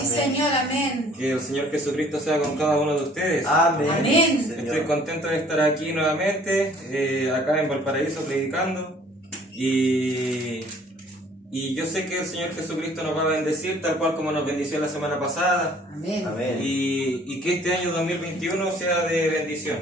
Sí, Señor, amén. Que el Señor Jesucristo sea con cada uno de ustedes. Amén. Amén. Señor. Estoy contento de estar aquí nuevamente, acá en Valparaíso, predicando. Y yo sé que el Señor Jesucristo nos va a bendecir, tal cual como nos bendició la semana pasada. Amén. Amén. Y que este año 2021 sea de bendición.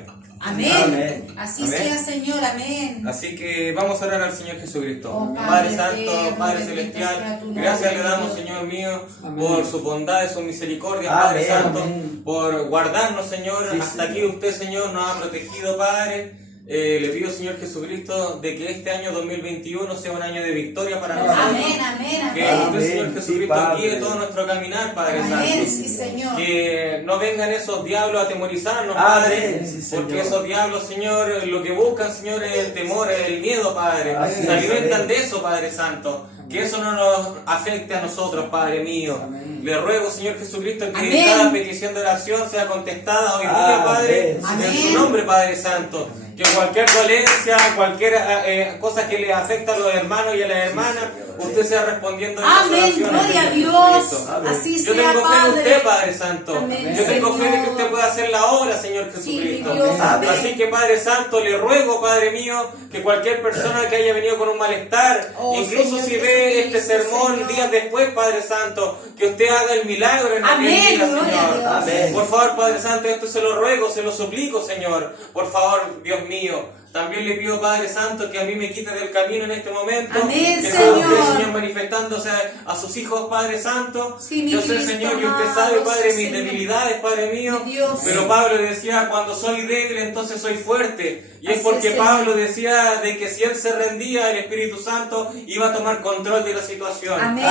Amén. Amén. Así Amén. sea, Señor, amén. Así que vamos a orar al Señor Jesucristo. Oh, Padre Padre Santo, eterno, Padre bendito Celestial, sea tu nombre, gracias le damos, Dios. Señor mío, Amén. por su bondad y su misericordia, Amén. Padre Santo, Amén. por guardarnos, Señor. Sí, Hasta Señor. aquí usted, Señor, nos ha protegido, Padre. Le pido, Señor Jesucristo, de que este año 2021 sea un año de victoria para nosotros. Amén, amén, Que amén. usted, Señor Amén. Jesucristo, Sí, Padre. guíe todo nuestro caminar, Padre Amén, Santo. sí, Señor. Que no vengan esos diablos a atemorizarnos, Amén, Padre, sí, Señor. porque esos diablos, Señor, lo que buscan, Señor, es el temor, es el miedo, Padre. Así Se es, alimentan amén. de eso, Padre Santo. Que eso no nos afecte a nosotros, Padre mío. Amén. Le ruego, Señor Jesucristo, que Amén. cada petición de oración sea contestada hoy día, Amén. Padre, Amén. en su nombre, Padre Santo. Que cualquier dolencia, cualquier cosa que le afecta a los hermanos y a las hermanas, usted sea respondiendo a esas Amén, oraciones, gloria a Señor Dios. Jesucristo. Amén. Así Yo sea, tengo fe en Padre. usted, Padre Santo. Amén, Yo tengo fe de que Señor. usted pueda hacer la obra, Señor Jesucristo. Sí, Dios, amén. Así que, Padre Santo, le ruego, Padre mío, que cualquier persona que haya venido con un malestar, Oh, incluso Señor si ve este Jesucristo, sermón Señor. días después, Padre Santo, que usted haga el milagro en aquel Amén, día, gloria a Señor. Dios. Amén. Por favor, Padre Santo, esto se lo ruego, se lo suplico, Señor. Por favor, Dios mío. También le pido, Padre Santo, que a mí me quite del camino en este momento. Amén, que sea usted, Señor. Señor, manifestándose a sus hijos, Padre Santo. Sí, mi Yo sé, Cristo Señor, y usted amado, sabe, Padre, sí, mis Señor. debilidades, Padre mío. Mi Dios. Pero Pablo decía, cuando soy débil, entonces soy fuerte. Y es Así porque es, Pablo Señor. decía de que si él se rendía, el Espíritu Santo iba a tomar control de la situación. Amén,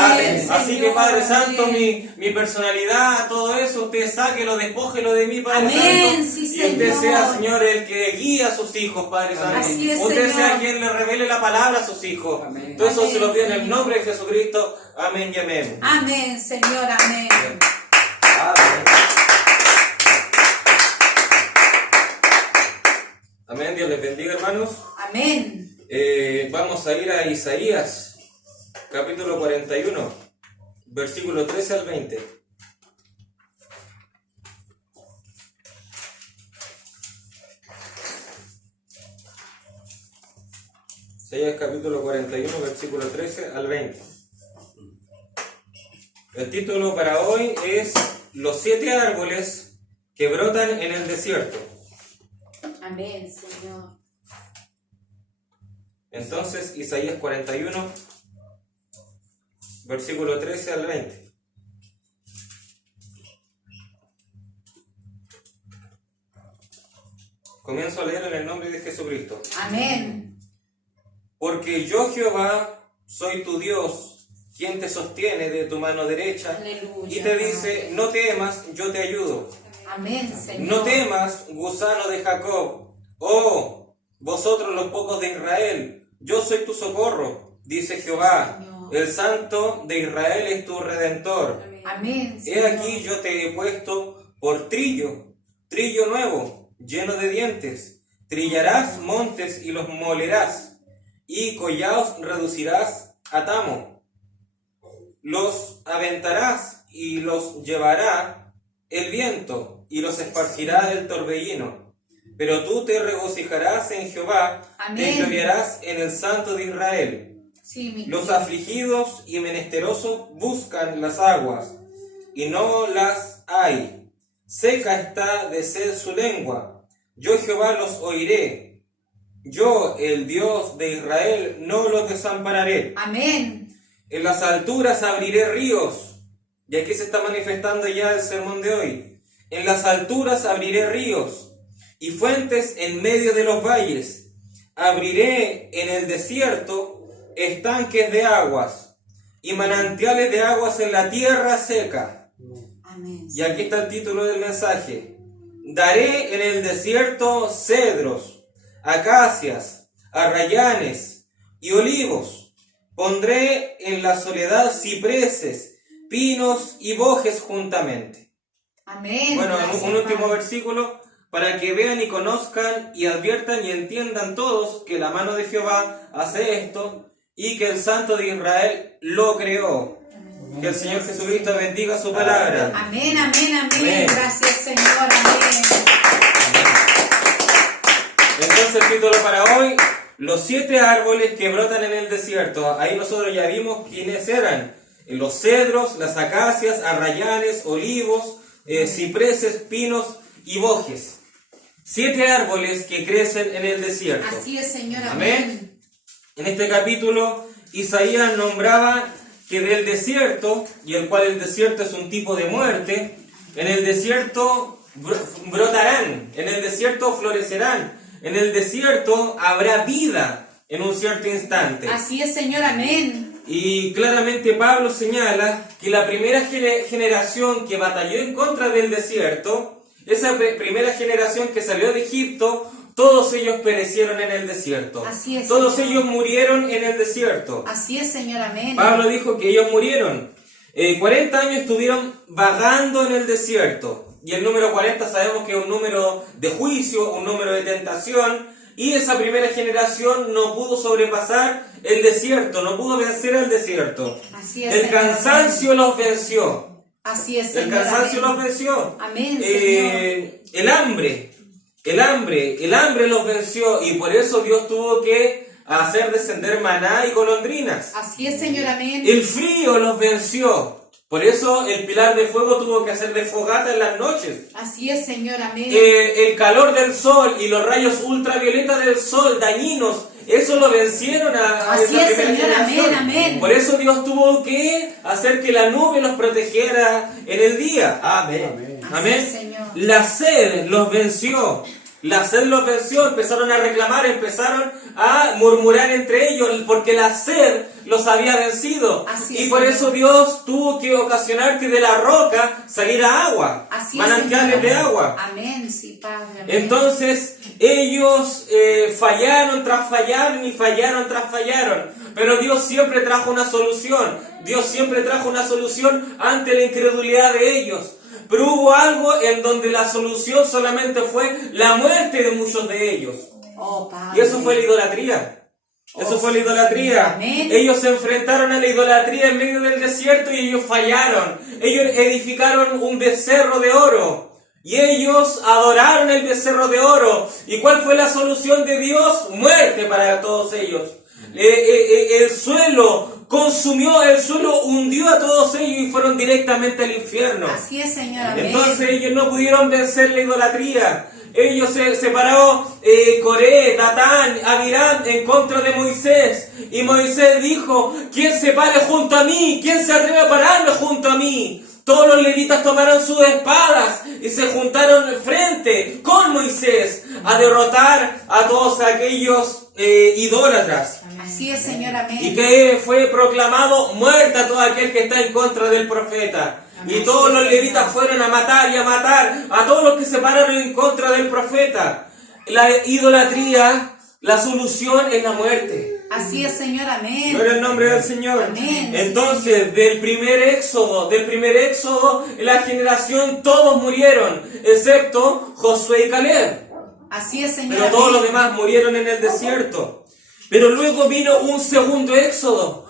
Así que, Señor, Padre Santo, amén. mi personalidad, todo eso, usted sáquelo, despójelo de mí, Padre Amén, Santo. sí, y usted Señor. sea, Señor, el que guía a sus hijos, Padre Santo. Así es, Usted Señor. sea quien le revele la palabra a sus hijos. Amén. Todo eso Amén, se lo pido en el Señor. nombre de Jesucristo. Amén y amén. Amén, Señor, amén. Amén. Amén, Dios les bendiga, hermanos. Amén. Vamos a ir a Isaías, capítulo 41, versículo 13 al 20. Isaías capítulo 41, versículo 13 al 20. El título para hoy es Los 7 árboles que brotan en el desierto. Amén, Señor. Entonces, Isaías 41, versículo 13 al 20. Comienzo a leer en el nombre de Jesucristo. Amén. Porque yo, Jehová, soy tu Dios, quien te sostiene de tu mano derecha Aleluya. y te dice, no temas, yo te ayudo. Amén, Señor. No temas, gusano de Jacob. Oh, vosotros los pocos de Israel, yo soy tu socorro, dice Jehová. Señor. El Santo de Israel es tu Redentor. Amén, He Señor. aquí yo te he puesto por trillo nuevo, lleno de dientes. Trillarás montes y los molerás, y collados reducirás a tamo. Los aventarás y los llevará el viento, y los esparcirá el torbellino. Pero tú te regocijarás en Jehová, Amén. te gloriarás en el Santo de Israel. Sí, mi Los Cristo. afligidos y menesterosos buscan las aguas, y no las hay. Seca está de sed su lengua. Yo Jehová los oiré. Yo, el Dios de Israel, no los desampararé. Amén. En las alturas abriré ríos. Y aquí se está manifestando ya el sermón de hoy. En las alturas abriré ríos y fuentes en medio de los valles. Abriré en el desierto estanques de aguas y manantiales de aguas en la tierra seca. Amén. Y aquí está el título del mensaje. Daré en el desierto cedros, acacias, arrayanes y olivos. Pondré en la soledad cipreses, pinos y bojes juntamente. Amén. Bueno, Gracias, un último Padre. versículo para que vean y conozcan y adviertan y entiendan todos que la mano de Jehová hace esto y que el Santo de Israel lo creó. Que el Señor Jesucristo bendiga su palabra. Amén, amén, amén. Amén. Gracias, Señor. Amén. Entonces el título para hoy, los 7 árboles que brotan en el desierto. Ahí nosotros ya vimos quiénes eran. Los cedros, las acacias, arrayanes, olivos, cipreses, pinos y bojes. 7 árboles que crecen en el desierto. Así es, Señor. Amén. Amén. En este capítulo, Isaías nombraba que del desierto, y el cual el desierto es un tipo de muerte, en el desierto brotarán, en el desierto florecerán, en el desierto habrá vida en un cierto instante. Así es, Señor. Amén. Y claramente Pablo señala que la primera generación que batalló en contra del desierto, esa primera generación que salió de Egipto, todos ellos perecieron en el desierto. Así es, Todos Señor. ellos murieron en el desierto. Así es, Señor. Amén. Pablo dijo que ellos murieron. 40 años estuvieron vagando en el desierto. Y el número 40 sabemos que es un número de juicio, un número de tentación. Y esa primera generación no pudo sobrepasar el desierto, no pudo vencer al desierto. Así es, El Señor. cansancio los venció. Así es, El Señor. cansancio Amén. los venció. Amén, Señor. El hambre los venció. Y por eso Dios tuvo que hacer descender maná y golondrinas. Así es, Señor. Amén. El frío los venció. Por eso el pilar de fuego tuvo que hacer de fogata en las noches. Así es, Señor. Amén. El calor del sol y los rayos ultravioleta del sol dañinos, eso lo vencieron a Así esa es, primera Señor. generación. Amén, amén. Por eso Dios tuvo que hacer que la nube los protegiera en el día. Amén. Así Amén. es, Señor. La sed los venció. La sed los venció, empezaron a reclamar, empezaron a murmurar entre ellos, porque la sed los había vencido. Así Y es, por Señor. eso Dios tuvo que ocasionar que de la roca saliera agua, Así es, manantiales Señor. de agua. Amén, sí, Padre. Amén. Entonces ellos fallaron tras fallaron y fallaron tras fallaron. Pero Dios siempre trajo una solución. Dios siempre trajo una solución ante la incredulidad de ellos. Pero hubo algo en donde la solución solamente fue la muerte de muchos de ellos. Oh, Y Padre. eso fue la idolatría. Eso fue la idolatría. Amén. Ellos se enfrentaron a la idolatría en medio del desierto y ellos fallaron. Ellos edificaron un becerro de oro. Y ellos adoraron el becerro de oro. ¿Y cuál fue la solución de Dios? Muerte para todos ellos. El suelo consumió, el suelo hundió a todos ellos y fueron directamente al infierno. Así es, Señor. Amén. Entonces ellos no pudieron vencer la idolatría. Ellos se separó Coré, Datán, Abiram en contra de Moisés. Y Moisés dijo: ¿quién se pare junto a mí? ¿Quién se atreve a pararme junto a mí? Todos los levitas tomaron sus espadas y se juntaron frente con Moisés a derrotar a todos aquellos idólatras. Así es, Señor. Amén. Y que fue proclamado muerta a todo aquel que está en contra del profeta. Y todos los levitas fueron a matar y a matar a todos los que se pararon en contra del profeta. La idolatría, la solución es la muerte. Así es, Señor. Amén. Gloria al nombre del Señor. Amén. Entonces, del primer éxodo, la generación todos murieron, excepto Josué y Caleb. Así es, Señor. Pero todos los Amén. demás murieron en el desierto. Pero luego vino un segundo éxodo,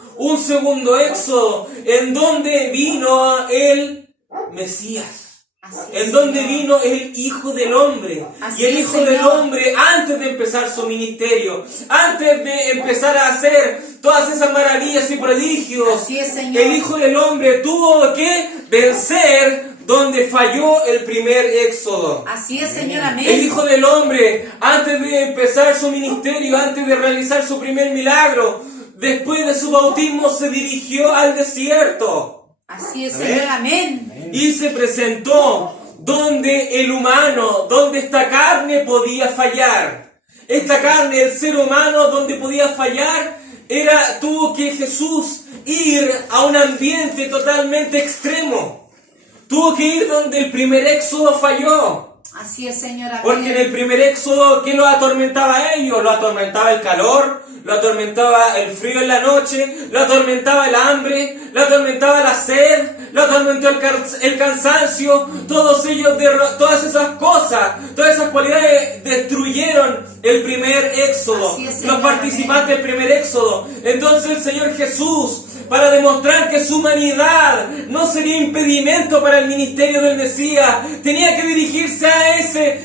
en donde vino el Mesías, Así es, en donde Señor. vino el Hijo del Hombre. Así Y el es, Hijo del Señor. Hombre, antes de empezar su ministerio, antes de empezar a hacer todas esas maravillas y prodigios, Así es, Señor. el Hijo del Hombre tuvo que vencer donde falló el primer éxodo. Así es, Señor. Amén. El Hijo del Hombre, antes de empezar su ministerio, antes de realizar su primer milagro, después de su bautismo, se dirigió al desierto. Así es, Amén. Señor. Amén. Y se presentó donde el humano, donde esta carne podía fallar. Esta carne, el ser humano, donde podía fallar, tuvo que Jesús ir a un ambiente totalmente extremo. Tuvo que ir donde el primer éxodo falló. Así es, Señor. Amén. Porque en el primer éxodo, ¿qué los atormentaba a ellos? Lo atormentaba el calor, lo atormentaba el frío en la noche, lo atormentaba el hambre, lo atormentaba la sed, lo atormentó el cansancio. Todos ellos, todas esas cosas, todas esas cualidades destruyeron el primer éxodo, Así es, los Señor. participantes del primer éxodo. Entonces el Señor Jesús, para demostrar que su humanidad no sería impedimento para el ministerio del Mesías. Tenía que dirigirse a ese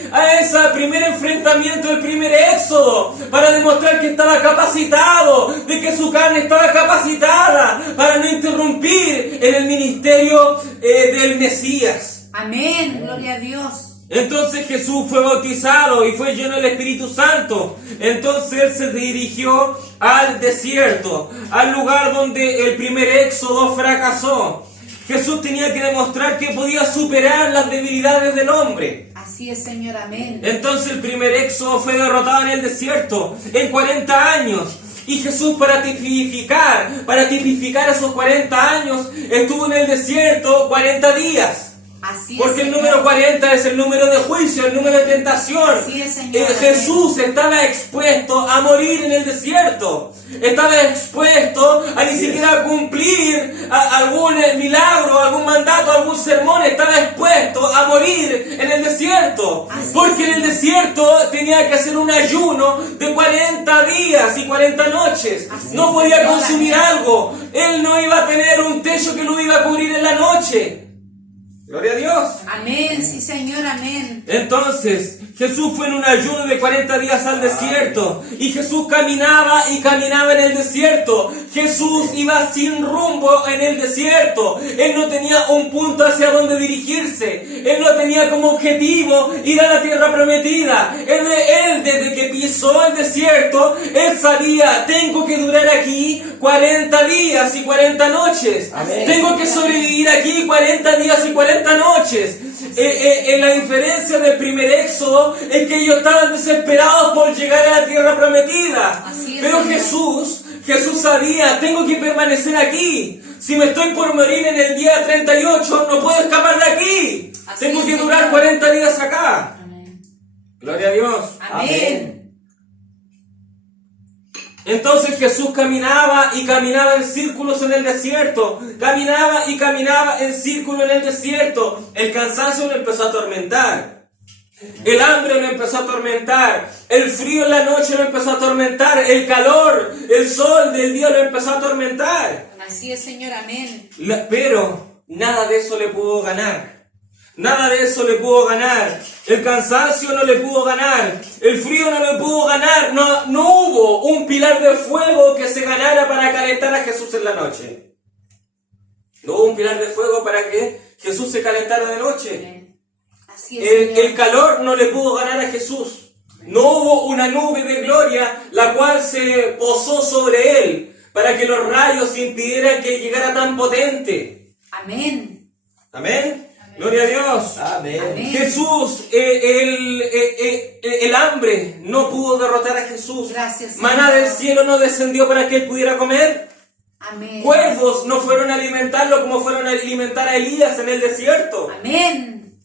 primer enfrentamiento, el primer éxodo, para demostrar que estaba capacitado, de que su carne estaba capacitada para no interrumpir en el ministerio del Mesías. Amén. Gloria a Dios. Entonces Jesús fue bautizado y fue lleno del Espíritu Santo. Entonces Él se dirigió al desierto, al lugar donde el primer éxodo fracasó. Jesús tenía que demostrar que podía superar las debilidades del hombre. Así es, Señor. Amén. Entonces el primer éxodo fue derrotado en el desierto en 40 años. Y Jesús para tipificar esos 40 años, estuvo en el desierto 40 días. Así es, Porque el Señor. número 40 es el número de juicio, el número de tentación. Así es, Señor. Jesús estaba expuesto a morir en el desierto. Estaba expuesto a ni siquiera cumplir algún milagro, algún mandato, algún sermón. Estaba expuesto a morir en el desierto. Así Porque es, en el desierto tenía que hacer un ayuno de 40 días y 40 noches. Así No es, podía Señor. consumir Amén. algo. Él no iba a tener un techo que lo iba a cubrir en la noche. Gloria a Dios. Amén. Sí, Señor. Amén. Entonces, Jesús fue en un ayuno de 40 días al desierto. Y Jesús caminaba y caminaba en el desierto. Jesús iba sin rumbo en el desierto. Él no tenía un punto hacia donde dirigirse. Él no tenía como objetivo ir a la tierra prometida. Él desde que pisó el desierto, él sabía, tengo que durar aquí 40 días y 40 noches. Amén. Tengo que sobrevivir aquí 40 días y 40 noches. En la diferencia del primer éxodo es que ellos estaban desesperados por llegar a la tierra prometida. Así es, Pero Señor. Jesús sabía, tengo que permanecer aquí. Si me estoy por morir en el día 38, no puedo escapar de aquí. Así Tengo es, que Señor. durar 40 días acá. Amén. Gloria a Dios. Amén. Entonces Jesús caminaba y caminaba en círculos en el desierto. Caminaba y caminaba en círculos en el desierto. El cansancio lo empezó a atormentar. El hambre lo empezó a atormentar. El frío en la noche lo empezó a atormentar. El calor, el sol del día lo empezó a atormentar. Así es, Señor. Amén. Pero nada de eso le pudo ganar. Nada de eso le pudo ganar. El cansancio no le pudo ganar. El frío no le pudo ganar. No hubo un pilar de fuego que se ganara para calentar a Jesús en la noche. No hubo un pilar de fuego para que Jesús se calentara de noche. Amén. Así es, Señor. El calor no le pudo ganar a Jesús. No hubo una nube de gloria la cual se posó sobre él para que los rayos impidieran que llegara tan potente. Amén. Amén. Gloria a Dios. Amén. Amén. Jesús, el hambre no pudo derrotar a Jesús. Gracias, Señor. Maná del cielo no descendió para que él pudiera comer. Amén. Cuervos no fueron a alimentarlo como fueron a alimentar a Elías en el desierto. Amén.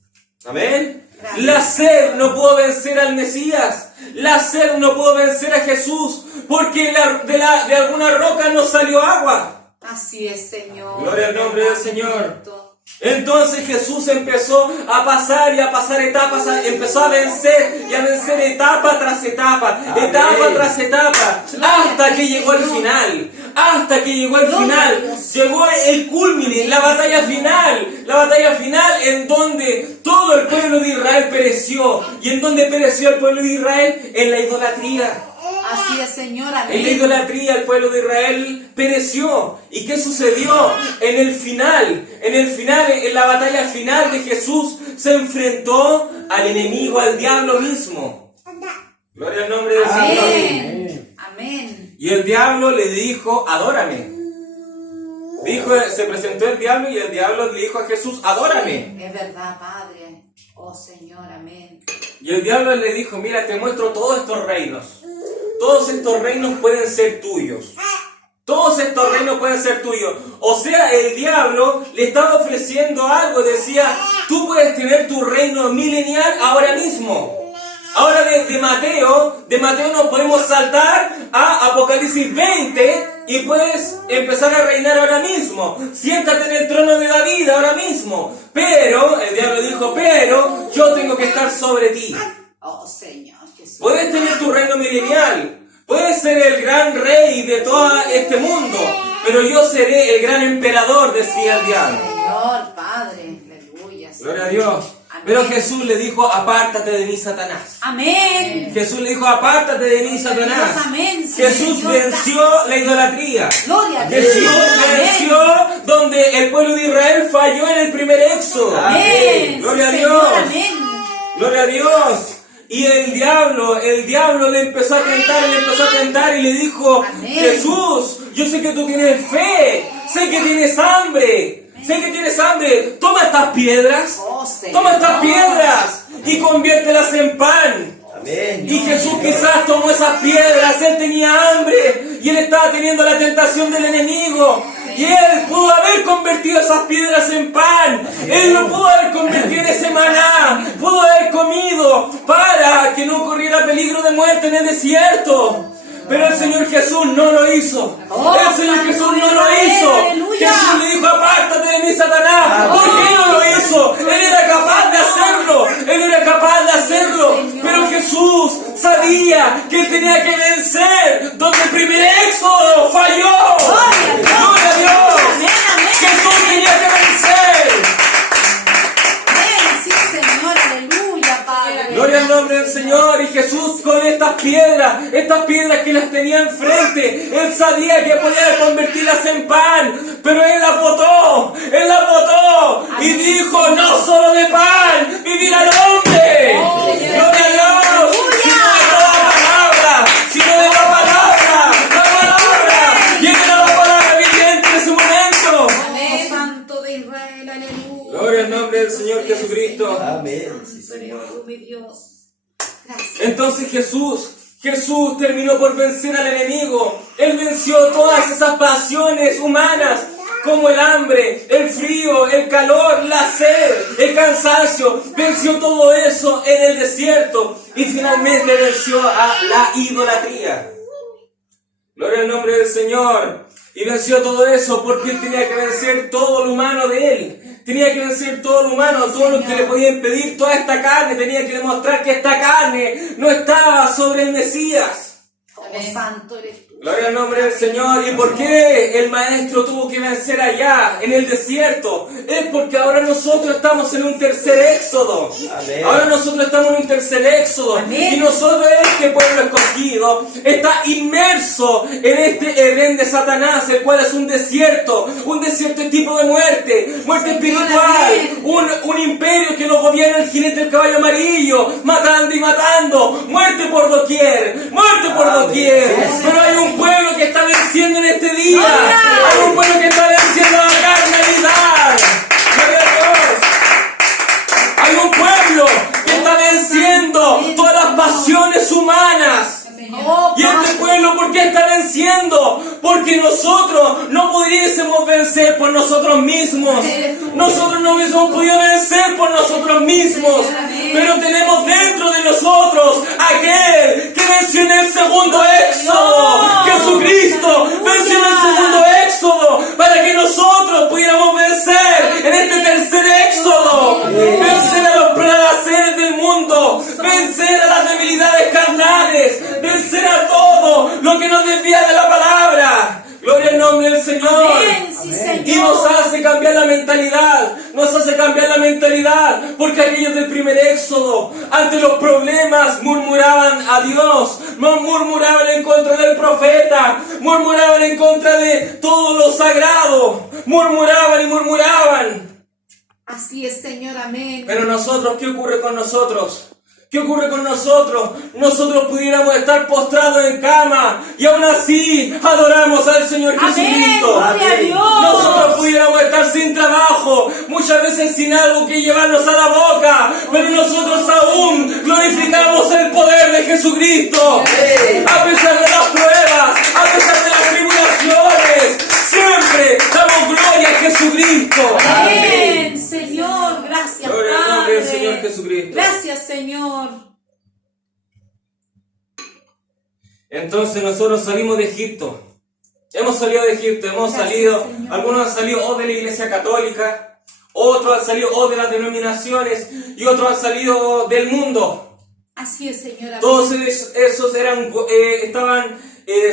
Amén. Gracias. La sed no pudo vencer al Mesías. La sed no pudo vencer a Jesús porque de alguna roca no salió agua. Así es, Señor. Gloria al nombre del Amén. Señor. Entonces Jesús empezó a pasar etapas, empezó a vencer y a vencer etapa tras etapa, Amén. etapa tras etapa, hasta que llegó al final, llegó el culmine, la batalla final en donde todo el pueblo de Israel pereció. ¿Y en donde pereció el pueblo de Israel? En la idolatría. Así es, Señor. En la Amén. idolatría el pueblo de Israel pereció. ¿Y qué sucedió? En el final, en la batalla final de Jesús, se enfrentó al enemigo, al diablo mismo. Gloria al nombre del Señor. Amén. Amén. Y el diablo le dijo, adórame. Se presentó el diablo y el diablo le dijo a Jesús, adórame. Es verdad, Padre. Oh, Señor. Amén. Y el diablo le dijo, mira, te muestro todos estos reinos. Todos estos reinos pueden ser tuyos. Todos estos reinos pueden ser tuyos. O sea, el diablo le estaba ofreciendo algo. Decía, tú puedes tener tu reino milenial ahora mismo. Ahora de Mateo nos podemos saltar a Apocalipsis 20 y puedes empezar a reinar ahora mismo. Siéntate en el trono de David ahora mismo. Pero, el diablo dijo, pero yo tengo que estar sobre ti. Oh, Señor Jesús. Puedes tener tu reino milenial. Puedes ser el gran rey de todo este mundo. pero yo seré el gran emperador, decía el diablo. Señor, Padre, aleluya. Gloria a Dios. Pero Jesús le dijo, apártate de mí, Satanás. Amén. Jesús le dijo, apártate de mí, Satanás. Dios, amén, Jesús Señor, venció gracias. la idolatría. Gloria a Dios. Jesús Amén. venció donde el pueblo de Israel falló en el primer éxodo. Amén. Gloria a Sí, Dios. Señor, amén. Gloria a Dios. Y el diablo le empezó a tentar, y le dijo, Amén. Jesús, yo sé que tú tienes fe, sé que tienes hambre. Sé que tienes hambre, toma estas piedras, Oh, Señor. toma estas piedras y conviértelas en pan. Amén. Y Jesús quizás tomó esas piedras, él tenía hambre y él estaba teniendo la tentación del enemigo. Y él pudo haber convertido esas piedras en pan, él lo pudo haber convertido en ese maná, pudo haber comido para que no corriera peligro de muerte en el desierto. Pero el Señor Jesús no lo hizo. El Señor Jesús no lo hizo. Aleluya. Jesús le dijo, apártate de mí, Satanás. ¿Por qué no lo hizo? Él era capaz de hacerlo. Él era capaz de hacerlo. Pero Jesús sabía que él tenía que vencer donde el primer éxodo falló. Gloria a Dios. Amén, amén. Jesús tenía que vencer. Amén, sí, Señor, aleluya, Padre. Gloria al nombre del Señor. Y Jesús con estas piedras que las tenía enfrente, él sabía que podía convertirlas en pan, pero él las botó y dijo, no solo de pan vivirá el hombre. Gloria a Dios. Sino de la palabra, y él era la palabra viviente en ese momento. Amén. Santo de Israel, aleluya. Gloria al nombre del Señor Jesucristo. Amén. Sí, Señor. Señor, mi Dios. Gracias. Entonces Jesús terminó por vencer al enemigo. Él venció todas esas pasiones humanas, como el hambre, el frío, el calor, la sed, el cansancio. Venció todo eso en el desierto y finalmente venció a la idolatría. Gloria al nombre del Señor. Y venció todo eso porque él tenía que vencer todo lo humano de él. Tenía que vencer todo lo humano, todo lo que le podía impedir, toda esta carne. Tenía que demostrar que esta carne no estaba sobre el Mesías. Oh, santo eres tú. Gloria al nombre del Señor. ¿Y por qué el maestro tuvo que vencer allá, en el desierto? Es porque ahora nosotros estamos en un tercer éxodo. Amén. Ahora nosotros estamos en un tercer éxodo. Amén. Y nosotros, este pueblo escogido, está inmerso en este Edén de Satanás, el cual es un desierto tipo de muerte espiritual, un imperio que nos gobierna el jinete del caballo amarillo, matando y matando, muerte por doquier. Pero hay un pueblo que está venciendo en este día. Hay un pueblo que está venciendo la carnalidad. Gloria a Dios. Hay un pueblo que está venciendo todas las pasiones humanas. Oh, Y este pueblo, ¿por qué está venciendo? Porque nosotros no pudiésemos vencer por nosotros mismos. Nosotros no hubiésemos podido vencer por nosotros mismos. Pero tenemos dentro de nosotros aquel que venció en el segundo éxodo. Jesucristo venció en el segundo éxodo para que nosotros pudiéramos vencer en este tercer éxodo. Vencer a los placeres del mundo. Vencer a las debilidades carnales. Vencer a todo lo que nos desvía de la palabra. Gloria al nombre del Señor. Amén, sí, Señor. Y nos hace cambiar la mentalidad. Porque aquellos del primer éxodo, ante los problemas, murmuraban a Dios. Murmuraban en contra del profeta. Murmuraban en contra de todo lo sagrado. Murmuraban. Así es, Señor, amén. Pero nosotros, ¿qué ocurre con nosotros? Nosotros pudiéramos estar postrados en cama y aún así adoramos al Señor Amén, Jesucristo. gloria a Dios. Nosotros pudiéramos estar sin trabajo, muchas veces sin algo que llevarnos a la boca, pero nosotros aún glorificamos el poder de Jesucristo. A pesar de las pruebas, a pesar de las tribulaciones, siempre damos gloria a Jesucristo. Amén, Señor, gracias, Gloria al nombre del Padre. Señor Jesucristo. Gracias, Señor. Entonces nosotros salimos de Egipto. Hemos salido de Egipto, Gracias, Señor. Algunos Han salido de la iglesia católica, otros han salido de las denominaciones y otros han salido del mundo. Así es, Señor, amén. Todos esos estaban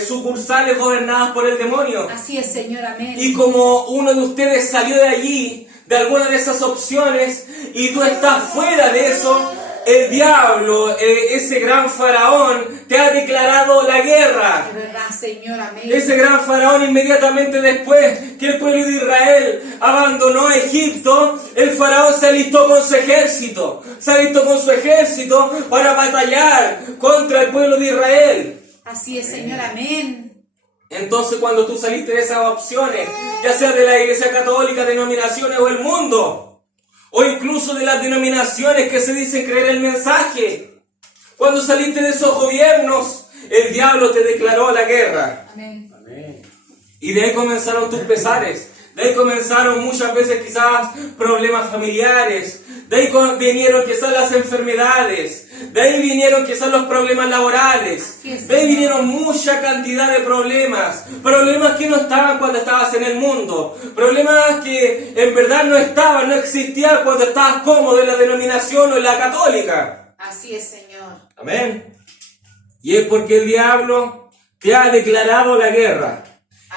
sucursales gobernadas por el demonio. Así es, Señor, amén. Y como uno de ustedes salió de allí, de alguna de esas opciones, y tú estás fuera de eso, el diablo, ese gran faraón, te ha declarado la guerra. De verdad, Señor, amén. Ese gran faraón, inmediatamente después que el pueblo de Israel abandonó Egipto, el faraón se alistó con su ejército. Se alistó con su ejército para batallar contra el pueblo de Israel. Así es, Señor, amén. Entonces, cuando tú saliste de esas opciones, ya sea de la Iglesia Católica, denominaciones o el mundo, o incluso de las denominaciones que se dicen creer el mensaje, cuando saliste de esos gobiernos, el diablo te declaró la guerra. Amén. Amén. Y de ahí comenzaron tus pesares. De ahí comenzaron muchas veces quizás problemas familiares. De ahí vinieron quizás las enfermedades. De ahí vinieron quizás los problemas laborales. De ahí vinieron mucha cantidad de problemas. Problemas que no estaban cuando estabas en el mundo. Problemas que en verdad no estaban, no existían cuando estabas cómodo en la denominación o en la católica. Así es, Señor. Amén. Y es porque el diablo te ha declarado la guerra.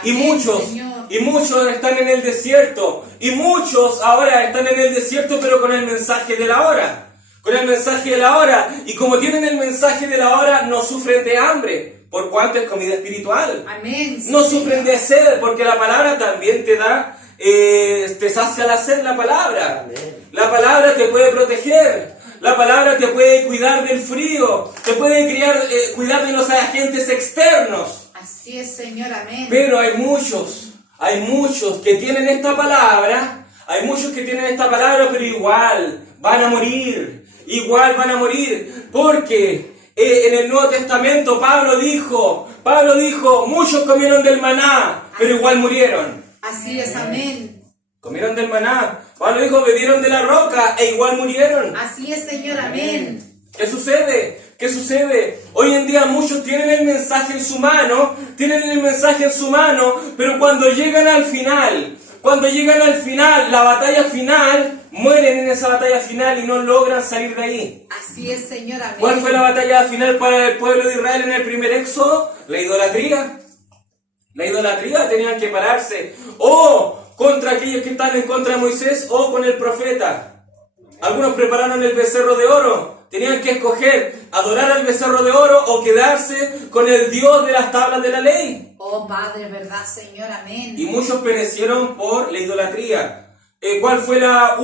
Y Amén, muchos, Señor. y muchos están en el desierto. Y muchos ahora están en el desierto, pero con el mensaje de la hora. Con el mensaje de la hora. Y como tienen el mensaje de la hora, no sufren de hambre, por cuanto es comida espiritual. Amén. Sí, No Señor. sufren de sed, porque la palabra también te da, te sacia la sed la palabra. Amén. La palabra te puede proteger. La palabra te puede cuidar del frío. Te puede cuidar de los agentes externos. Así es, Señor, amén. Pero hay muchos que tienen esta palabra, pero igual van a morir, porque en el Nuevo Testamento Pablo dijo, muchos comieron del maná, pero igual murieron. Así es, amén. Comieron del maná, Pablo dijo, bebieron de la roca e igual murieron. Así es, Señor, amén. ¿Qué sucede? ¿Qué sucede? Hoy en día muchos tienen el mensaje en su mano, pero cuando llegan al final, la batalla final, mueren en esa batalla final y no logran salir de ahí. Así es, Señor, amén. ¿Cuál fue la batalla final para el pueblo de Israel en el primer éxodo? La idolatría. La idolatría, tenían que pararse o contra aquellos que están en contra de Moisés o con el profeta. Algunos prepararon el becerro de oro. Tenían que escoger adorar al becerro de oro o quedarse con el Dios de las tablas de la ley. Oh, Padre, verdad, Señor, amén. Y muchos perecieron por la idolatría. ¿Cuál fue la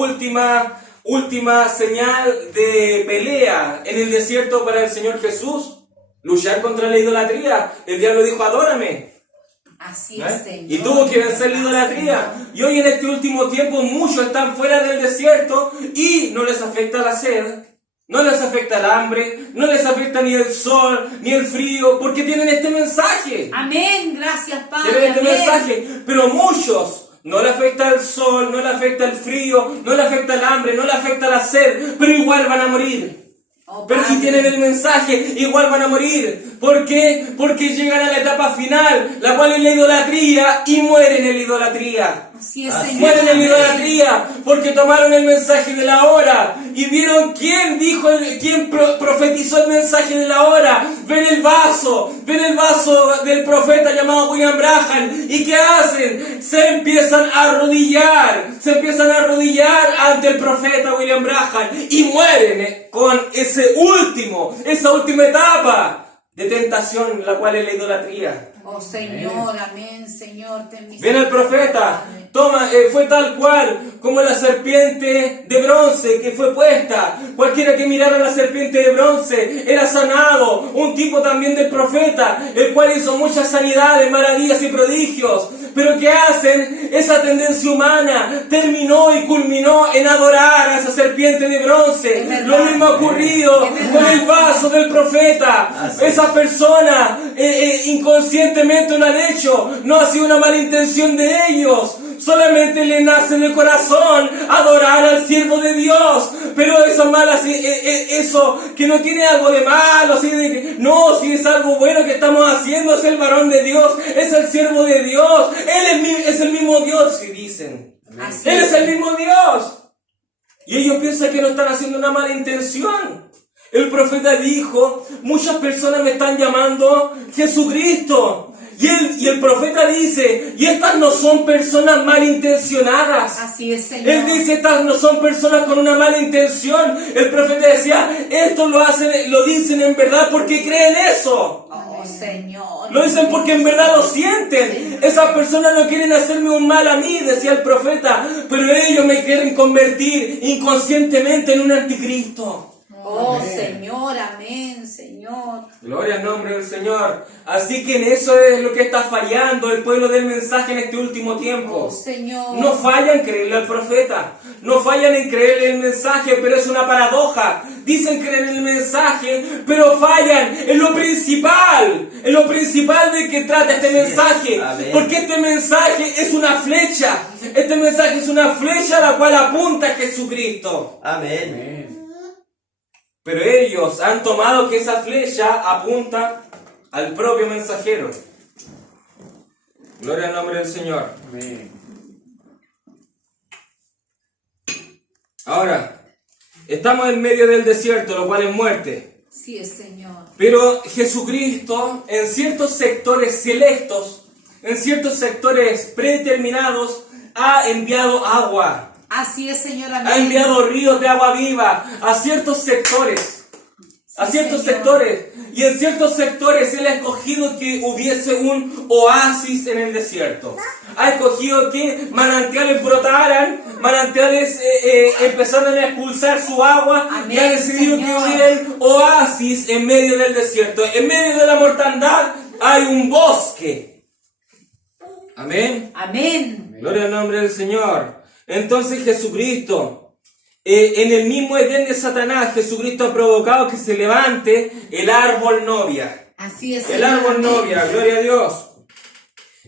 última señal de pelea en el desierto para el Señor Jesús? Luchar contra la idolatría. El diablo dijo, adórame. Así es, Señor. Y tuvo que vencer la idolatría. Y hoy en este último tiempo muchos están fuera del desierto y no les afecta la sed, no les afecta el hambre, no les afecta ni el sol, ni el frío, porque tienen este mensaje. Amén, gracias, Padre. Tienen este amén. mensaje. Pero muchos no le afecta el sol, no le afecta el frío, no le afecta el hambre, no le afecta la sed, pero igual van a morir. Oh, Pero si Padre. tienen el mensaje, igual van a morir. ¿Por qué? Porque llegan a la etapa final, la cual es la idolatría, y mueren en la idolatría. Así es, Así Señor. Mueren en la amén. idolatría, porque tomaron el mensaje de la hora y vieron quién profetizó el mensaje de la hora. Ven el vaso del profeta llamado William Branham. ¿Y qué hacen? Se empiezan a arrodillar ante el profeta William Branham y mueren con esa última etapa de tentación, la cual es la idolatría. Oh, Señor, amén, Señor. Ten Viene el profeta, fue tal cual como la serpiente de bronce que fue puesta. Cualquiera que mirara la serpiente de bronce era sanado. Un tipo también del profeta, el cual hizo muchas sanidades, maravillas y prodigios. Pero ¿qué hacen? Esa tendencia humana terminó y culminó en adorar a esa serpiente de bronce. Es verdad. Lo mismo ha ocurrido Es verdad. con el vaso del profeta. Así es. Esa persona inconscientemente lo han hecho. No ha sido una mala intención de ellos. Solamente le nace en el corazón adorar al siervo de Dios. Pero eso que no tiene algo de malo, así de que, no, si es algo bueno que estamos haciendo, es el varón de Dios, es el siervo de Dios, Él es el mismo Dios, si dicen. Así Él es. es el mismo Dios. Y ellos piensan que no están haciendo una mala intención. El profeta dijo, muchas personas me están llamando Jesucristo. Y el profeta dice, y estas no son personas malintencionadas. Así es, Señor. Él dice, estas no son personas con una mala intención. El profeta decía, esto lo dicen en verdad porque creen eso. Oh, Señor. Lo dicen porque en verdad lo sienten. Esas personas no quieren hacerme un mal a mí, decía el profeta, pero ellos me quieren convertir inconscientemente en un anticristo. Oh, Señor, amén, Señor. Gloria al nombre del Señor. Así que en eso es lo que está fallando el pueblo del mensaje en este último tiempo. Oh, Señor. No fallan en creerle al profeta, no fallan en creerle el mensaje, pero es una paradoja. Dicen creer en el mensaje, pero fallan en lo principal de que trata este mensaje. Amén. Porque este mensaje es una flecha. Este mensaje es una flecha a la cual apunta a Jesucristo. Amén. Pero ellos han tomado que esa flecha apunta al propio mensajero. Gloria al nombre del Señor. Amén. Ahora, estamos en medio del desierto, lo cual es muerte. Sí es, Señor. Pero Jesucristo, en ciertos sectores selectos, en ciertos sectores predeterminados, ha enviado agua. Así es, Señor, amén. Ha enviado ríos de agua viva a ciertos sectores. A Sí, ciertos Señor. sectores. Y en ciertos sectores Él ha escogido que hubiese un oasis en el desierto. Ha escogido que manantiales brotaran, manantiales empezaran a expulsar su agua. Amén, y ha decidido Señor. que hubiera un oasis en medio del desierto. En medio de la mortandad hay un bosque. Amén. Amén. Gloria al nombre del Señor. Entonces Jesucristo, en el mismo Edén de Satanás, Jesucristo ha provocado que se levante el árbol novia. Así es, El Señor, árbol amén. novia, gloria a Dios.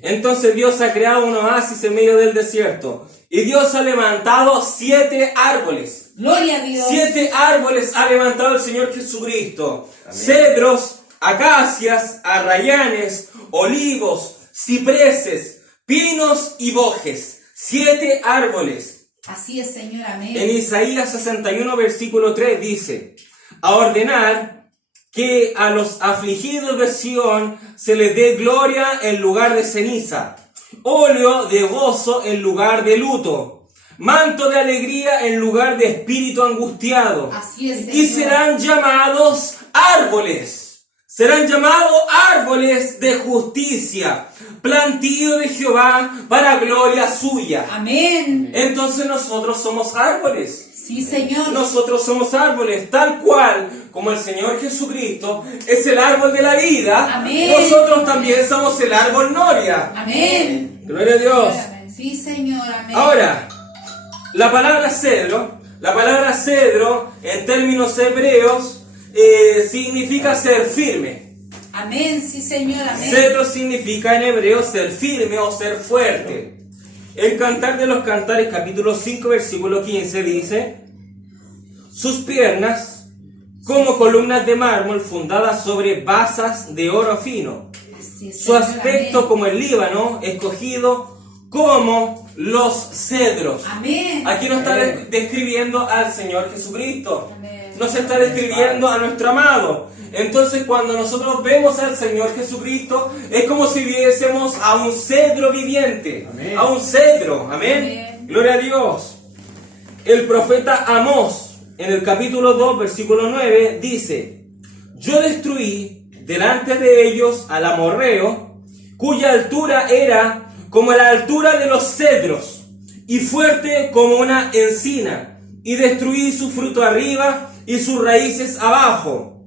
Entonces Dios ha creado un oasis en medio del desierto. Y Dios ha levantado 7 árboles. Gloria a Dios. 7 árboles ha levantado el Señor Jesucristo. Amén. Cedros, acacias, arrayanes, olivos, cipreses, pinos y bojes. 7 árboles. Así es, Señor, amén. En Isaías 61, versículo 3 dice, a ordenar que a los afligidos de Sión se les dé gloria en lugar de ceniza, óleo de gozo en lugar de luto, manto de alegría en lugar de espíritu angustiado. Así es, Señor. Y serán llamados árboles. Serán llamados árboles de justicia, plantío de Jehová para gloria suya. Amén. Entonces nosotros somos árboles. Sí, Señor. Nosotros somos árboles, tal cual como el Señor Jesucristo es el árbol de la vida. Amén. Nosotros también somos el árbol noria. Amén. Gloria a Dios. Sí, Señor, amén. Ahora, la palabra cedro en términos hebreos significa ser firme. Amén, sí, Señor, amén. Cedro significa en hebreo ser firme o ser fuerte. El Cantar de los Cantares, capítulo 5, versículo 15, dice: sus piernas como columnas de mármol fundadas sobre basas de oro fino. Así es, Su Señor, aspecto amén. como el Líbano, escogido como los cedros. Amén. Aquí nos está describiendo al Señor Jesucristo. Amén. Nos está describiendo a nuestro amado. Entonces cuando nosotros vemos al Señor Jesucristo, es como si viésemos a un cedro viviente. Amén. A un cedro. Amén. Amén. Gloria a Dios. El profeta Amós, en el capítulo 2, versículo 9, dice: yo destruí delante de ellos al amorreo, cuya altura era como la altura de los cedros, y fuerte como una encina, y destruí su fruto arriba y sus raíces abajo.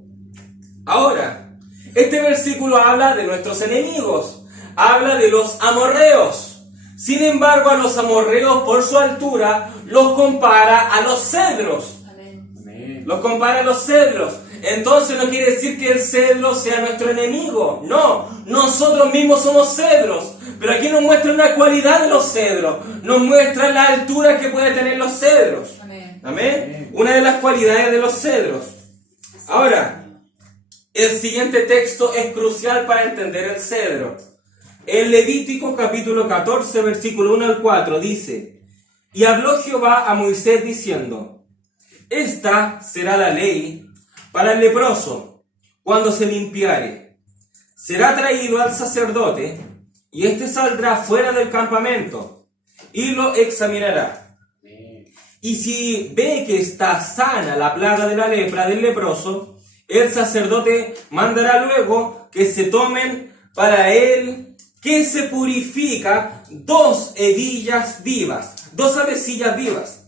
Ahora, este versículo habla de nuestros enemigos, habla de los amorreos. Sin embargo, a los amorreos por su altura los compara a los cedros. Amén. Los compara a los cedros. Entonces no quiere decir que el cedro sea nuestro enemigo. No, nosotros mismos somos cedros. Pero aquí nos muestra una cualidad de los cedros. Nos muestra la altura que pueden tener los cedros. Amén. Amén. Una de las cualidades de los cedros. Ahora, el siguiente texto es crucial para entender el cedro. En Levítico capítulo 14, versículo 1 al 4 dice: y habló Jehová a Moisés diciendo: esta será la ley para el leproso, cuando se limpiare, será traído al sacerdote, y éste saldrá fuera del campamento, y lo examinará. Y si ve que está sana la plaga de la lepra del leproso, el sacerdote mandará luego que se tomen para él, que se purifica, 2 hebillas vivas, 2 avecillas vivas,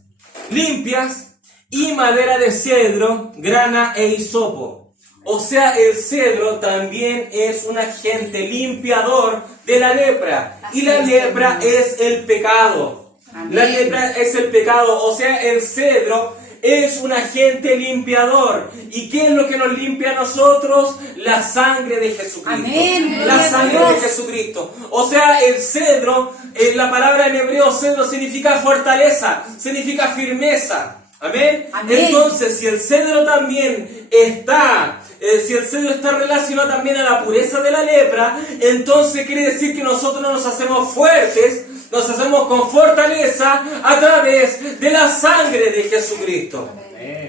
limpias, y madera de cedro, grana e hisopo. O sea, el cedro también es un agente limpiador de la lepra. Y la lepra es el pecado. La lepra es el pecado. O sea, el cedro es un agente limpiador. ¿Y qué es lo que nos limpia a nosotros? La sangre de Jesucristo. Amén. La sangre de Jesucristo. O sea, el cedro, la palabra en hebreo cedro significa fortaleza, significa firmeza. Amén. Amén. Entonces, si el cedro también está, si el cedro está relacionado también a la pureza de la lepra, entonces quiere decir que nosotros nos hacemos fuertes, nos hacemos con fortaleza a través de la sangre de Jesucristo.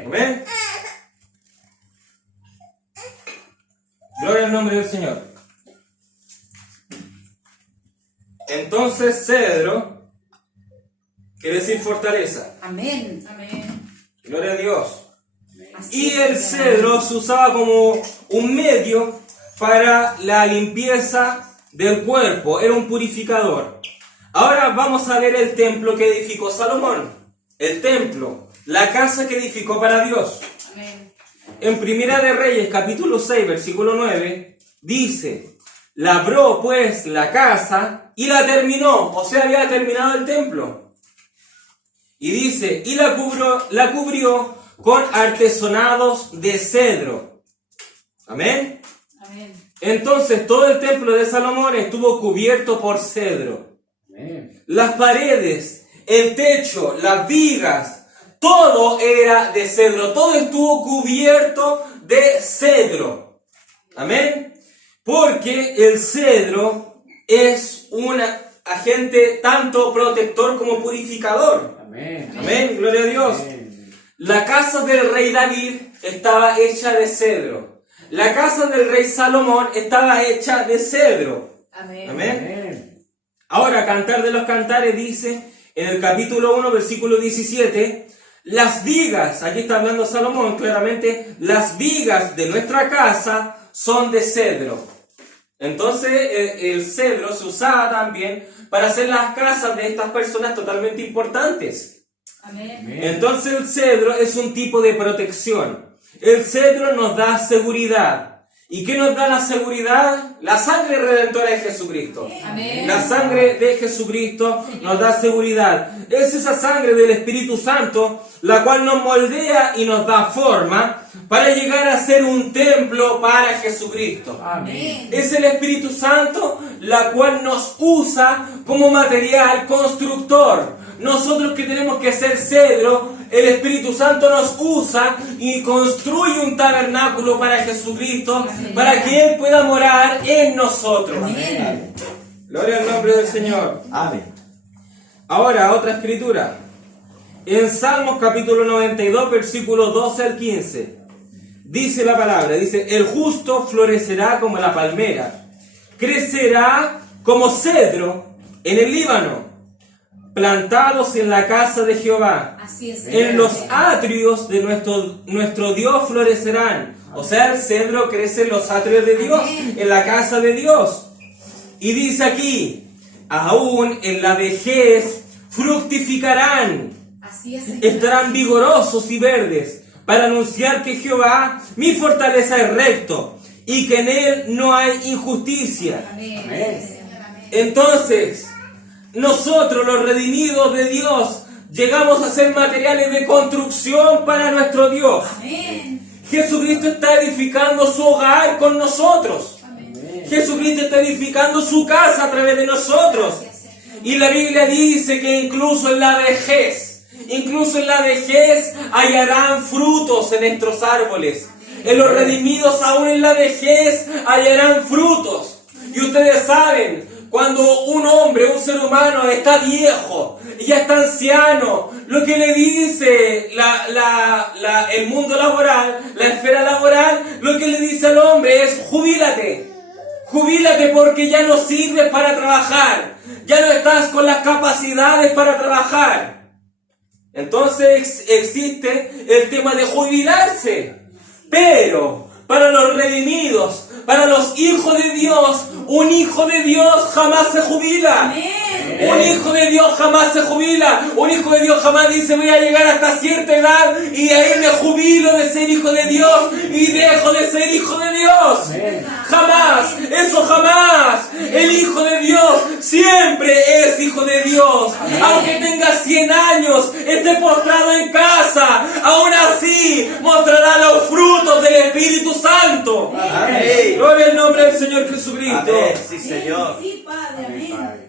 Amén. Gloria al nombre del Señor. Entonces, cedro quiere decir fortaleza. Amén. Gloria a Dios. Así Y es, el Señor. cedro se usaba como un medio para la limpieza del cuerpo, era un purificador. Ahora vamos a ver el templo que edificó Salomón. El templo, la casa que edificó para Dios. Amén. En Primera de Reyes, capítulo 6, versículo 9, dice: labró pues la casa y la terminó, o sea, había terminado el templo. Y dice, y la cubrió con artesonados de cedro. Amén. Amén. Entonces todo el templo de Salomón estuvo cubierto por cedro. Las paredes, el techo, las vigas, todo era de cedro. Todo estuvo cubierto de cedro. Amén. Porque el cedro es un agente tanto protector como purificador. Amén, gloria a Dios. La casa del rey David estaba hecha de cedro. La casa del rey Salomón estaba hecha de cedro. Amén. Amén. Ahora, Cantar de los Cantares dice en el capítulo 1, versículo 17, las vigas, aquí está hablando Salomón claramente, las vigas de nuestra casa son de cedro. Entonces el cedro se usaba también para hacer las casas de estas personas totalmente importantes. Amén. Entonces el cedro es un tipo de protección. El cedro nos da seguridad. ¿Y qué nos da la seguridad? La sangre redentora de Jesucristo. Amén. La sangre de Jesucristo nos da seguridad. Es esa sangre del Espíritu Santo la cual nos moldea y nos da forma para llegar a ser un templo para Jesucristo. Amén. Es el Espíritu Santo la cual nos usa como material constructor. Nosotros que tenemos que ser cedro, el Espíritu Santo nos usa y construye un tabernáculo para Jesucristo, para que Él pueda morar en nosotros. Amén. Gloria al nombre del Señor. Amén. Ahora, otra escritura. En Salmos capítulo 92, versículos 12 al 15. Dice la palabra, dice, el justo florecerá como la palmera, crecerá como cedro en el Líbano, plantados en la casa de Jehová. Así es. En los atrios de nuestro Dios florecerán. O sea, el cedro crece en los atrios de Dios, en la casa de Dios. Y dice aquí, aún en la vejez fructificarán, Así es. Señor. estarán vigorosos y verdes, para anunciar que Jehová, mi fortaleza, es recto, y que en él no hay injusticia. Amén. Amén. Sí, Señor. Amén. Entonces, nosotros los redimidos de Dios llegamos a ser materiales de construcción para nuestro Dios. Amén. Jesucristo está edificando su hogar con nosotros. Amén. Jesucristo está edificando su casa a través de nosotros. Y la Biblia dice que incluso en la vejez hallarán frutos en nuestros árboles. En los redimidos aún en la vejez hallarán frutos. Y ustedes saben, Cuando un hombre, un ser humano está viejo y ya está anciano, lo que le dice el mundo laboral, la esfera laboral, lo que le dice al hombre es: jubílate. Jubílate porque ya no sirves para trabajar, ya no estás con las capacidades para trabajar. Entonces existe el tema de jubilarse, pero para los redimidos, para los hijos de Dios, un hijo de Dios jamás se jubila. Amén. Un hijo de Dios jamás se jubila. Un hijo de Dios jamás dice: voy a llegar hasta cierta edad y ahí me jubilo de ser hijo de Dios y dejo de ser hijo de Dios. Jamás, eso jamás. El hijo de Dios siempre es hijo de Dios. Aunque tenga 100 años, esté postrado en casa, aún así mostrará los frutos del Espíritu Santo. Amén. Gloria al nombre del Señor Jesucristo. Amén. Sí, Señor. Sí, Padre, amén.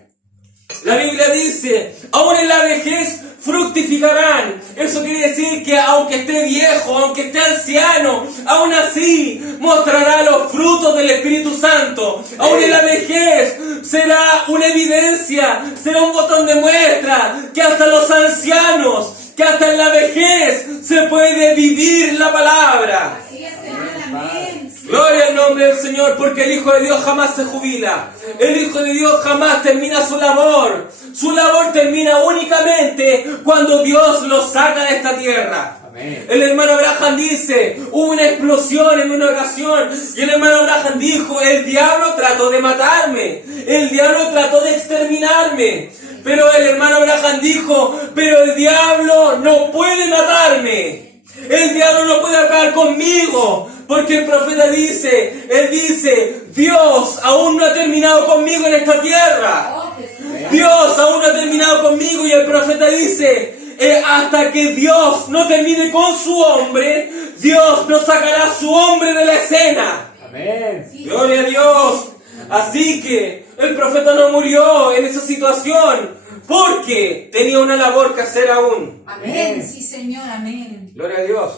La Biblia dice: aún en la vejez fructificarán. Eso quiere decir que aunque esté viejo, aunque esté anciano, aún así mostrará los frutos del Espíritu Santo. Aún en la vejez será una evidencia, será un botón de muestra que hasta los ancianos, que hasta en la vejez se puede vivir la palabra. Así es, Señor, amén. Sí. Gloria al nombre del Señor, porque el Hijo de Dios jamás se jubila. El Hijo de Dios jamás termina su labor. Su labor termina únicamente cuando Dios lo saca de esta tierra. Amén. El hermano Abraham dice: hubo una explosión en una ocasión y el hermano Abraham dijo: el diablo trató de matarme, el diablo trató de exterminarme. Pero el hermano Abraham dijo: pero el diablo no puede matarme, el diablo no puede acabar conmigo. Porque el profeta dice, él dice: Dios aún no ha terminado conmigo en esta tierra. Oh, Jesús. Dios aún no ha terminado conmigo. Y el profeta dice: hasta que Dios no termine con su hombre, Dios no sacará a su hombre de la escena. Amén. Sí, Gloria a Dios. Así que el profeta no murió en esa situación porque tenía una labor que hacer aún. amén. Sí, Señor, amén. Gloria a Dios.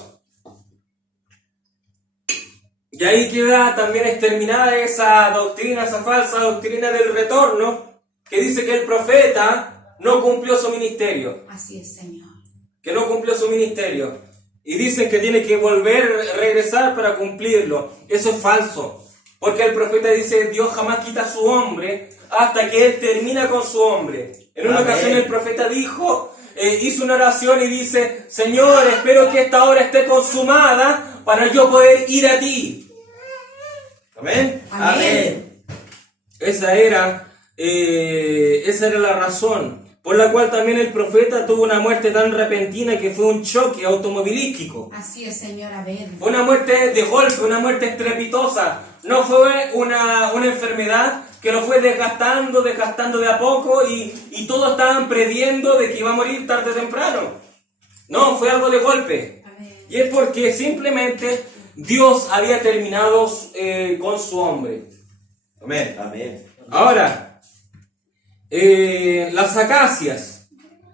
Y ahí queda también exterminada esa doctrina, esa falsa doctrina del retorno, que dice que el profeta no cumplió su ministerio, Así es, Señor. que no cumplió su ministerio. Y dicen que tiene que regresar para cumplirlo. Eso es falso, porque el profeta dice: Dios jamás quita a su hombre hasta que él termina con su hombre. En una Amén. ocasión el profeta dijo, hizo una oración y dice: Señor, espero que esta hora esté consumada para yo poder ir a ti. Amén. Amén. Esa era la razón por la cual también el profeta tuvo una muerte tan repentina, que fue un choque automovilístico. Así es, Señor, amén. Fue una muerte de golpe, una muerte estrepitosa. No fue una enfermedad que lo fue desgastando de a poco y todos estaban previendo de que iba a morir tarde o temprano. No, fue algo de golpe. Amén. Y es porque simplemente Dios había terminado con su hombre. Amén. Amén. Ahora, las acacias,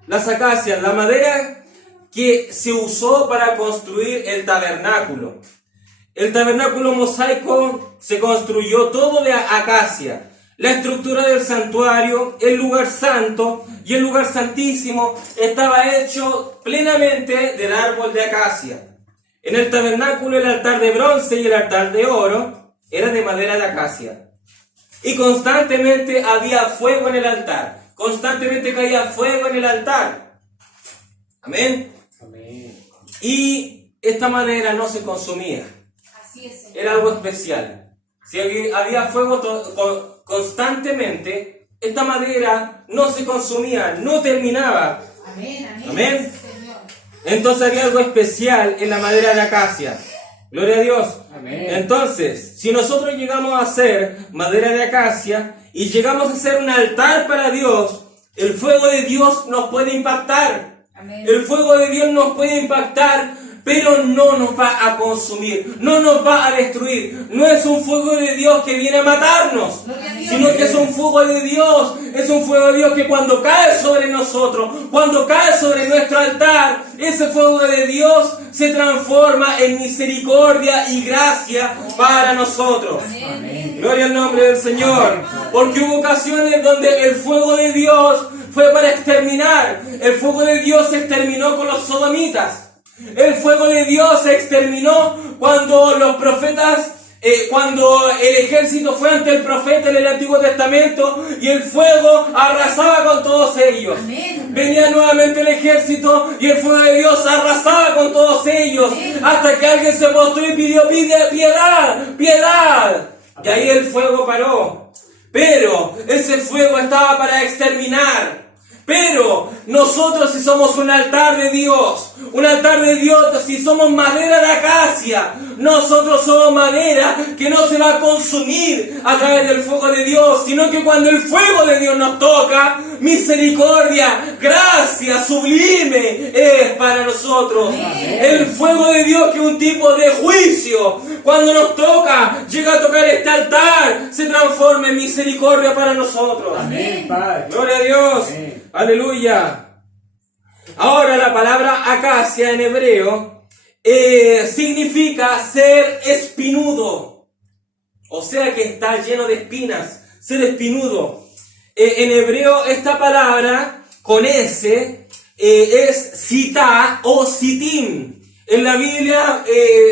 la madera que se usó para construir el tabernáculo. El tabernáculo mosaico se construyó todo de acacia. La estructura del santuario, el lugar santo y el lugar santísimo estaba hecho plenamente del árbol de acacia. En el tabernáculo el altar de bronce y el altar de oro era de madera de acacia. Y constantemente había fuego en el altar. Constantemente caía fuego en el altar. Amén. Amén. Y esta madera no se consumía. Así es, Señor. Era algo especial. Si había fuego constantemente, esta madera no se consumía, no terminaba. Amén, amén. Amén. Sí, Señor. Entonces había algo especial en la madera de acacia. Gloria a Dios. Amén. Entonces, si nosotros llegamos a hacer madera de acacia y llegamos a hacer un altar para Dios, el fuego de Dios nos puede impactar. Amén. El fuego de Dios nos puede impactar, pero pero no nos va a consumir, no nos va a destruir. No es un fuego de Dios que viene a matarnos, Gloria a Dios. sino que es un fuego de Dios, es un fuego de Dios que cuando cae sobre nosotros, cuando cae sobre nuestro altar, ese fuego de Dios se transforma en misericordia y gracia para nosotros. Amén. Gloria al nombre del Señor. Porque hubo ocasiones donde el fuego de Dios fue para exterminar. El fuego de Dios se exterminó con los sodomitas. El fuego de Dios se exterminó cuando los profetas, cuando el ejército fue ante el profeta en el Antiguo Testamento y el fuego arrasaba con todos ellos. Amén. Venía nuevamente el ejército y el fuego de Dios arrasaba con todos ellos. Hasta que alguien se postró y pidió piedad, piedad. Y ahí el fuego paró. Pero ese fuego estaba para exterminar. Pero nosotros, si somos un altar de Dios, si somos madera de acacia, nosotros somos madera que no se va a consumir a través del fuego de Dios, sino que cuando el fuego de Dios nos toca, misericordia, gracia, sublime es para nosotros. Amén. El fuego de Dios, que es un tipo de juicio, cuando nos toca, llega a tocar este altar, se transforma en misericordia para nosotros. Amén. Padre. Gloria a Dios. Amén. Aleluya. Ahora la palabra acacia en hebreo significa ser espinudo. O sea que está lleno de espinas. Ser espinudo. En hebreo esta palabra con S es sitá o sitim. En la Biblia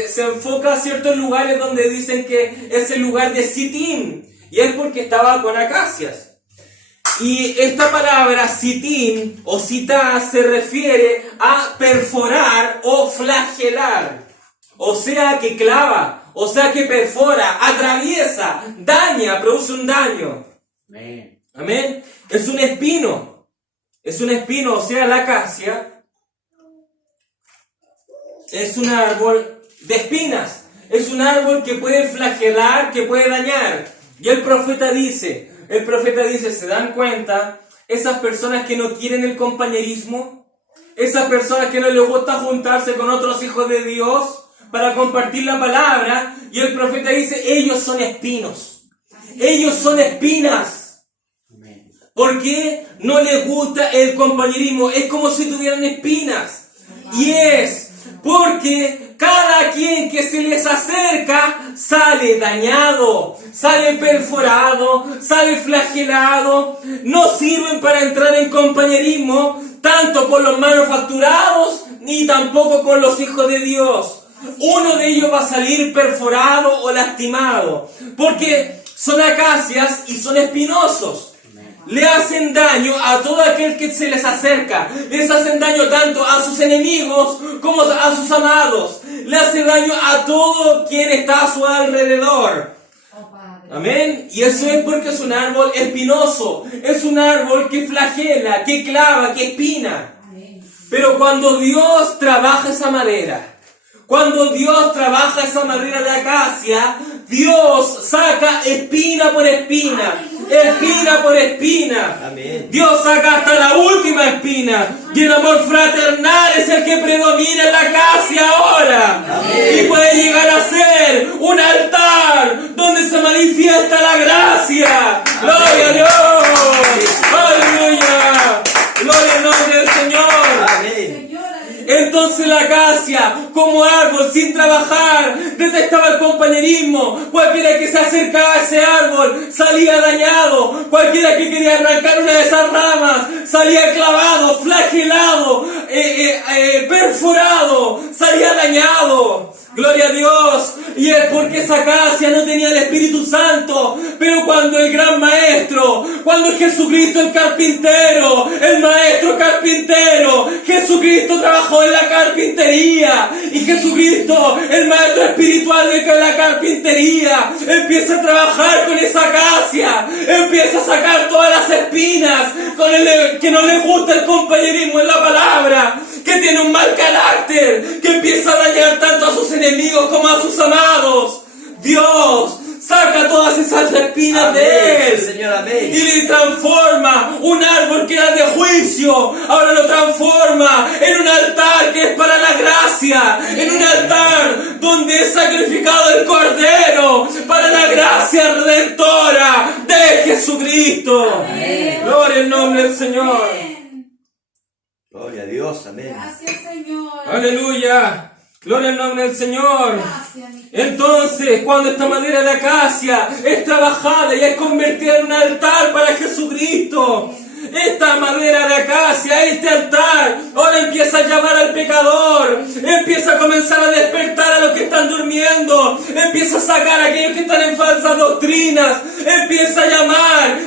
se enfoca a ciertos lugares donde dicen que es el lugar de sitim. Y es porque estaba con acacias. Y esta palabra sitim o sitá se refiere a perforar o flagelar. O sea que clava, o sea que perfora, atraviesa, daña, produce un daño. Amén. Amén. Es un espino. Es un espino, o sea, la acacia es un árbol de espinas. Es un árbol que puede flagelar, que puede dañar. Y el profeta dice, ¿se dan cuenta? Esas personas que no quieren el compañerismo, esas personas que no les gusta juntarse con otros hijos de Dios para compartir la palabra, y el profeta dice, ellos son espinos. Ellos son espinas. Amén. ¿Por qué no les gusta el compañerismo? Es como si tuvieran espinas. Y es porque cada quien que se les acerca sale dañado, sale perforado, sale flagelado. No sirven para entrar en compañerismo tanto con los manufacturados ni tampoco con los hijos de Dios. Uno de ellos va a salir perforado o lastimado porque son acacias y son espinosos. Le hacen daño a todo aquel que se les acerca. Les hacen daño tanto a sus enemigos como a sus amados. Le hacen daño a todo quien está a su alrededor. Oh, Padre. Amén. Y eso es porque es un árbol espinoso. Es un árbol que flagela, que clava, que espina. Amén. Pero cuando Dios trabaja esa madera, cuando Dios trabaja esa madera de acacia, Dios saca espina por espina, espina por espina. Amén. Dios saca hasta la última espina. Y el amor fraternal es el que predomina en la acacia ahora. Amén. Y puede llegar a ser un altar donde se manifiesta la gracia. Gloria a Dios. Aleluya. Gloria al nombre del Señor. Amén. Señor, Entonces la acacia, como árbol sin trabajar, detestaba el compañerismo. Cualquiera que se acercaba a ese árbol salía dañado. Cualquiera que quería arrancar una de esas ramas salía clavado, flagelado, perforado, salía dañado. Gloria a Dios. Y es porque esa acacia no tenía el Espíritu Santo. Pero cuando el gran maestro, cuando Jesucristo el carpintero, el maestro carpintero, Jesucristo trabajó en la carpintería, y Jesucristo, el maestro espiritual de la carpintería, empieza a trabajar con esa acacia, empieza a sacar todas las espinas con el que no le gusta el compañerismo en la palabra, que tiene un mal carácter, que empieza a dañar tanto a sus enemigos como a sus amados. Dios saca todas esas espinas de Amén. él. Sí, Señor, amén. Y le transforma un árbol que era de juicio, ahora lo transforma en un altar que es para la gracia, en un altar donde es sacrificado el Cordero para la gracia redentora de Jesucristo. Amén. Gloria al nombre del Señor. Amén. Gloria a Dios, amén. Gracias, Señor. Aleluya. Gloria al nombre del Señor. Gracias, mi Entonces, cuando esta madera de acacia es trabajada y es convertida en un altar para Jesucristo, esta madera de acacia, este altar, ahora empieza a llamar al pecador, empieza a comenzar a despertar a los que están durmiendo, empieza a sacar a aquellos que están en falsas doctrinas, empieza a llamar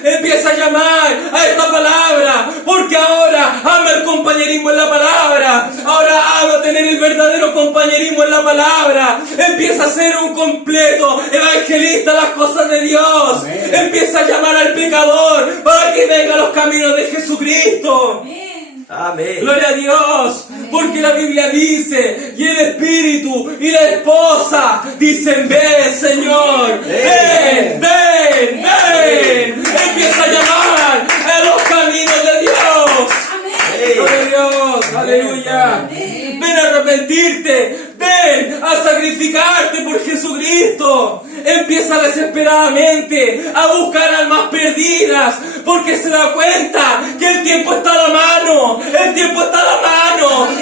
a esta palabra, porque ahora ama el compañerismo en la palabra, ahora ama tener el verdadero compañerismo en la palabra, empieza a ser un completo evangelista a las cosas de Dios, empieza a llamar al pecador para que venga a los caminos de Jesucristo. Amén. Amén. Gloria a Dios, porque la Biblia dice, y el Espíritu y la esposa dicen, ven Señor, ven, ven, ven. Empieza a llamar a los caminos de Dios. Amén. Gloria a Dios, aleluya. Ven a arrepentirte, ven a sacrificarte por Jesucristo. Empieza desesperadamente a buscar almas perdidas, porque se da cuenta que el tiempo está a la mano,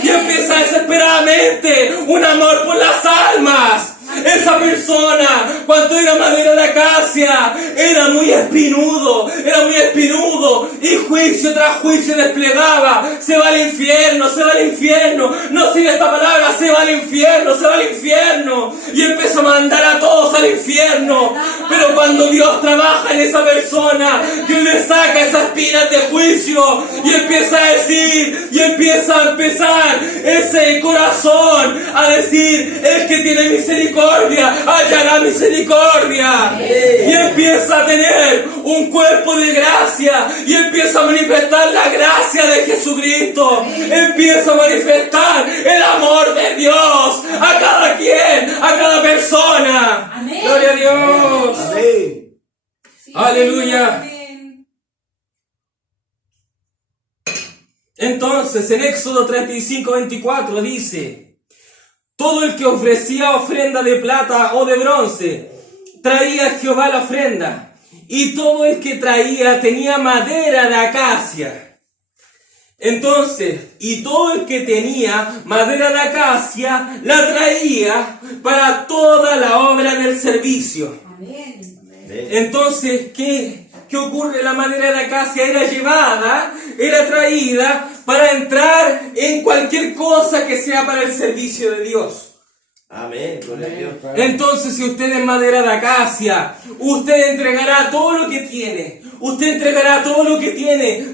y empieza desesperadamente un amor por las almas. Esa persona, cuando era madera de acacia, era muy espinudo, y juicio tras juicio desplegaba. Se va al infierno, no sigue esta palabra, se va al infierno, y empieza a mandar a todos al infierno. Pero cuando Dios trabaja en esa persona, Dios le saca esas espinas de juicio, y empieza a decir, y empieza a empezar ese corazón a decir, el que tiene misericordia hallará misericordia, y empieza a tener un cuerpo de gracia, y empieza a manifestar la gracia de Jesucristo, empieza a manifestar el amor de Dios a cada quien, a cada persona. Amén. Gloria a Dios. Amén. Sí, Aleluya. Señor, amén. Entonces, en Éxodo 35:24 dice, todo el que ofrecía ofrenda de plata o de bronce, traía a Jehová la ofrenda, y todo el que traía tenía madera de acacia. Entonces, y todo el que tenía madera de acacia, la traía para toda la obra del servicio. Amén. Amén. Entonces, ¿qué ocurre? La madera de acacia era traída para entrar en cualquier cosa que sea para el servicio de Dios. Amén. Gloria a Dios. Entonces, si usted es madera de acacia, usted entregará todo lo que tiene.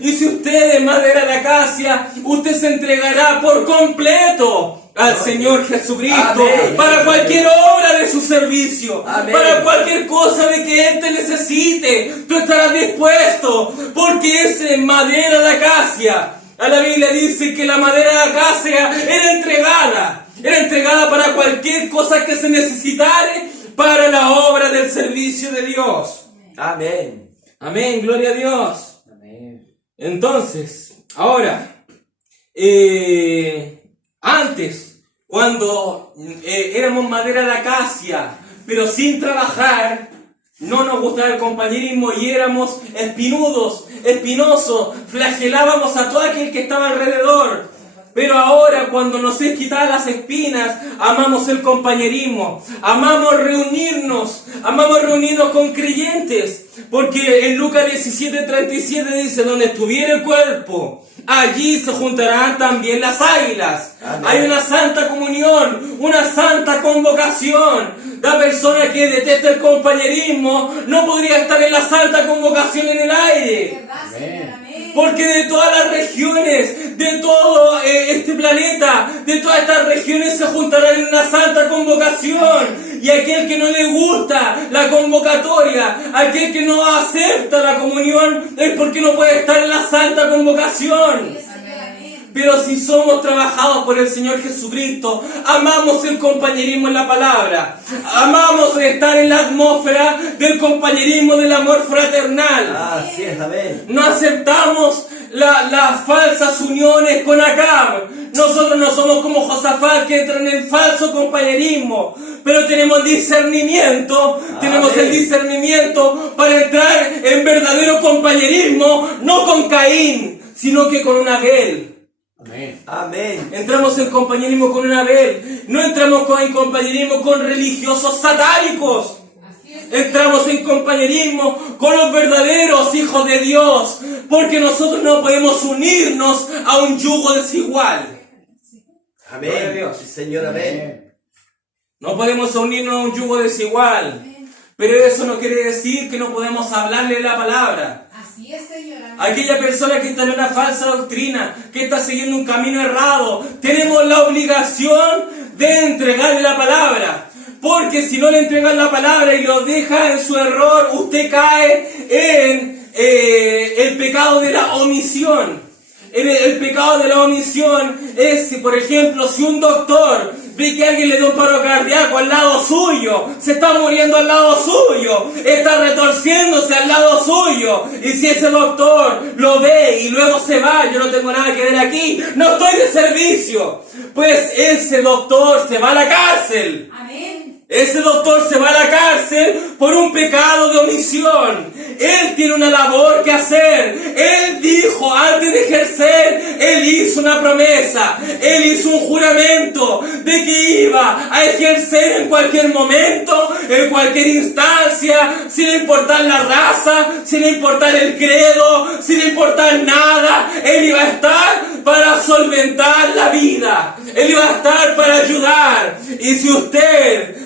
Y si usted es madera de acacia, usted se entregará por completo al Señor Jesucristo. Amén. Para cualquier obra de su servicio. Amén. Para cualquier cosa de que Él te necesite. Tú estarás dispuesto, porque es madera de acacia. A la Biblia dice que la madera de acacia era entregada para cualquier cosa que se necesitare para la obra del servicio de Dios. Amén. Amén, gloria a Dios. Amén. Entonces, ahora, antes, cuando éramos madera de acacia, pero sin trabajar, no nos gustaba el compañerismo y éramos espinosos, flagelábamos a todo aquel que estaba alrededor. Pero ahora, cuando nos es quitada las espinas, amamos el compañerismo, amamos reunirnos con creyentes, porque en Lucas 17:37 dice, donde estuviera el cuerpo, allí se juntarán también las águilas. Amén. Hay una santa comunión, una santa convocación. La persona que detesta el compañerismo no podría estar en la santa convocación en el aire. ¿Verdad, Señor? Amén. Porque de todas las regiones, de todo este planeta, de todas estas regiones se juntarán en una santa convocación. Y aquel que no le gusta la convocatoria, aquel que no acepta la comunión, es porque no puede estar en la santa convocación. Sí, Señor, amén. Pero si somos trabajados por el Señor Jesucristo, amamos el compañerismo en la palabra, amamos estar en la atmósfera del compañerismo, del amor fraternal. Así es, amén. No aceptamos las falsas uniones con Acab. Nosotros no somos como Josafat, que entran en el falso compañerismo, pero tenemos discernimiento, tenemos el discernimiento para entrar en verdadero compañerismo, no con Caín, sino que con un Abel. Amén. Amén. Entramos en compañerismo con un Abel, no entramos en compañerismo con religiosos satánicos. Así es. Entramos en compañerismo con los verdaderos hijos de Dios, porque nosotros no podemos unirnos a un yugo desigual. Gloria a Amén. Dios. Sí, Señor, amén. No podemos unirnos a un yugo desigual, pero eso no quiere decir que no podemos hablarle la palabra. Así es, Señor. Amén. Aquella persona que está en una falsa doctrina, que está siguiendo un camino errado, tenemos la obligación de entregarle la palabra. Porque si no le entregan la palabra y lo deja en su error, usted cae en el pecado de la omisión. El pecado de la omisión es, si, por ejemplo, si un doctor ve que alguien le da un paro cardíaco al lado suyo, se está muriendo al lado suyo, está retorciéndose al lado suyo, y si ese doctor lo ve y luego se va, yo no tengo nada que ver aquí, no estoy de servicio, pues ese doctor se va a la cárcel. Amén. Ese doctor se va a la cárcel por un pecado de omisión. Él tiene una labor que hacer. Él dijo antes de ejercer, él hizo una promesa. Él hizo un juramento de que iba a ejercer en cualquier momento, en cualquier instancia, sin importar la raza, sin importar el credo, sin importar nada. Él iba a estar para solventar la vida. Él iba a estar para ayudar. Y si usted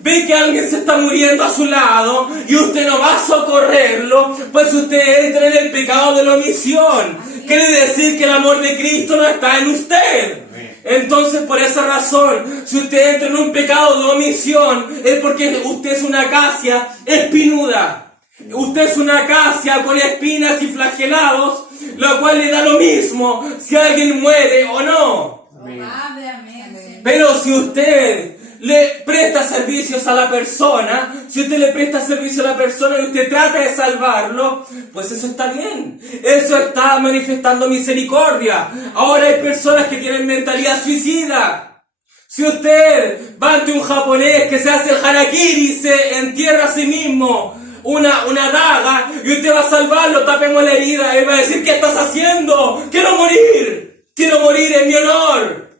ve que alguien se está muriendo a su lado y usted no va a socorrerlo, pues usted entra en el pecado de la omisión. Quiere decir que el amor de Cristo no está en usted. Entonces, por esa razón, si usted entra en un pecado de omisión, es porque usted es una acacia espinuda. Usted es una acacia con espinas y flagelados, lo cual le da lo mismo si alguien muere o no. Padre, amén. Pero si usted le presta servicios a la persona, si usted le presta servicio a la persona y usted trata de salvarlo, pues eso está bien. Eso está manifestando misericordia. Ahora hay personas que tienen mentalidad suicida. Si usted va ante un japonés que se hace el harakiri y se entierra a sí mismo una daga y usted va a salvarlo, tapemos la herida, él va a decir: ¿qué estás haciendo? ¡Quiero morir en mi honor!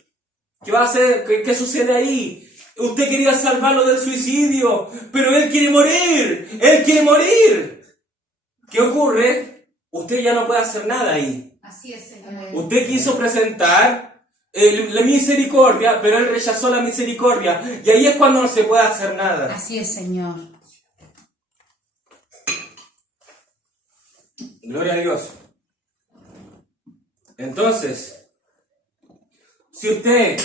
¿Qué va a hacer? ¿Qué sucede ahí? Usted quería salvarlo del suicidio, pero él quiere morir. ¿Qué ocurre? Usted ya no puede hacer nada ahí. Así es, Señor. Usted quiso presentar la misericordia, pero él rechazó la misericordia. Y ahí es cuando no se puede hacer nada. Así es, Señor. Gloria a Dios. Entonces, si usted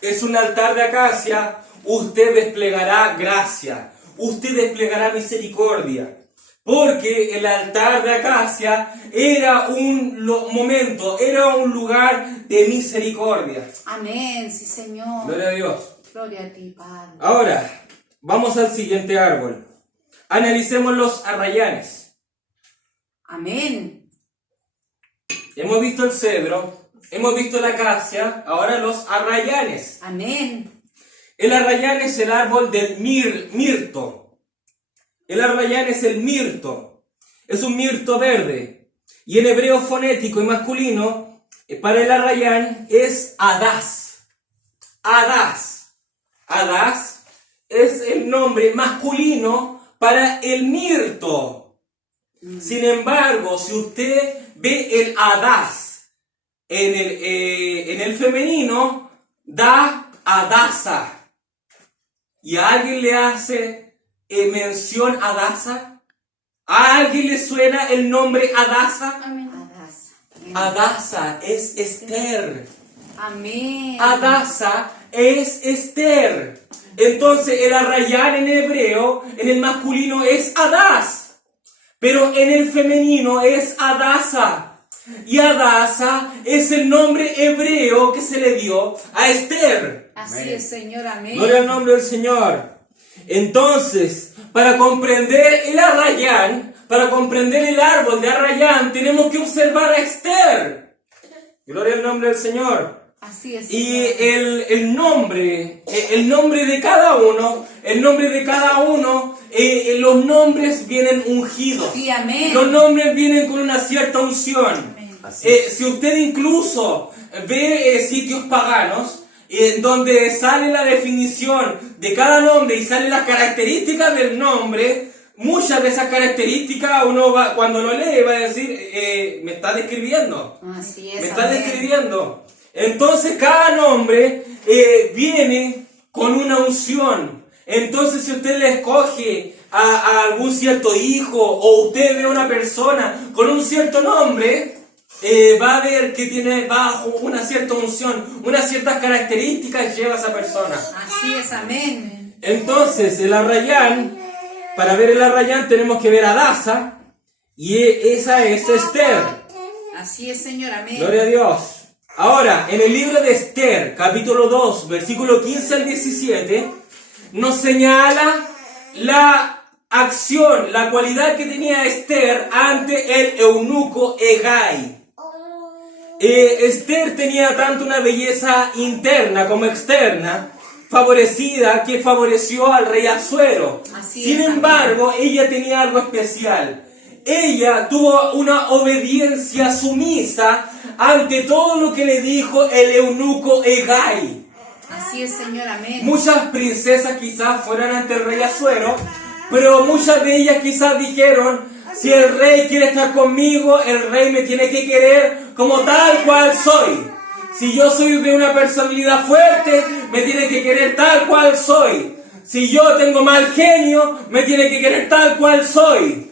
es un altar de acacia, usted desplegará gracia, usted desplegará misericordia, porque el altar de acacia era un momento, era un lugar de misericordia. Amén, sí, Señor. Gloria a Dios. Gloria a ti, Padre. Ahora, vamos al siguiente árbol. Analicemos los arrayanes. Amén. Hemos visto el cedro, hemos visto la acacia, ahora los arrayanes. Amén. El arrayán es el árbol del mirto. El arrayán es el mirto. Es un mirto verde. Y en hebreo fonético y masculino, para el arrayán es Adás. Adás. Adás es el nombre masculino para el mirto. Sin embargo, si usted ve el Adás en el femenino, da Adasa. ¿Y a alguien le hace mención a Adasa? ¿A alguien le suena el nombre Adasa? Amén. Adasa es Esther. Amén. Adasa es Esther. Entonces el arrayán en hebreo, en el masculino es Adás, pero en el femenino es Adasa. Y Adasa es el nombre hebreo que se le dio a Esther. Así es, Señor. Amén. Gloria al nombre del Señor. Entonces, para comprender el Arrayán, para comprender el árbol de Arrayán, tenemos que observar a Esther. Gloria al nombre del Señor. Así es, Y Señor. el nombre de cada uno, los nombres vienen ungidos. Sí, amén. Los nombres vienen con una cierta unción. Amén. Así es. Si usted incluso ve sitios paganos, donde sale la definición de cada nombre y salen las características del nombre, muchas de esas características uno va, cuando lo lee va a decir, me está describiendo. Así es. Me está amén. describiendo. Entonces cada nombre viene con una unción. Entonces si usted le escoge a algún cierto hijo o usted ve a una persona con un cierto nombre, va a ver que tiene bajo una cierta unción, unas ciertas características lleva esa persona. Así es. Amén. Entonces el Arrayán, para ver el Arrayán tenemos que ver a Adasa y esa es Esther. Así es, Señor. Amén. Gloria a Dios. Ahora, en el libro de Esther, capítulo 2, versículo 15 al 17, nos señala la acción, la cualidad que tenía Esther ante el eunuco Hegai. Esther tenía tanto una belleza interna como externa, favorecida, que favoreció al rey Asuero. Así Sin es, embargo, ella tenía algo especial. Ella tuvo una obediencia sumisa ante todo lo que le dijo el eunuco Hegai. Así es, Señor. Amén. Muchas princesas quizás fueran ante el rey Asuero, pero muchas de ellas quizás dijeron, si el rey quiere estar conmigo, el rey me tiene que querer como tal cual soy. Si yo soy de una personalidad fuerte, me tiene que querer tal cual soy. Si yo tengo mal genio, me tiene que querer tal cual soy.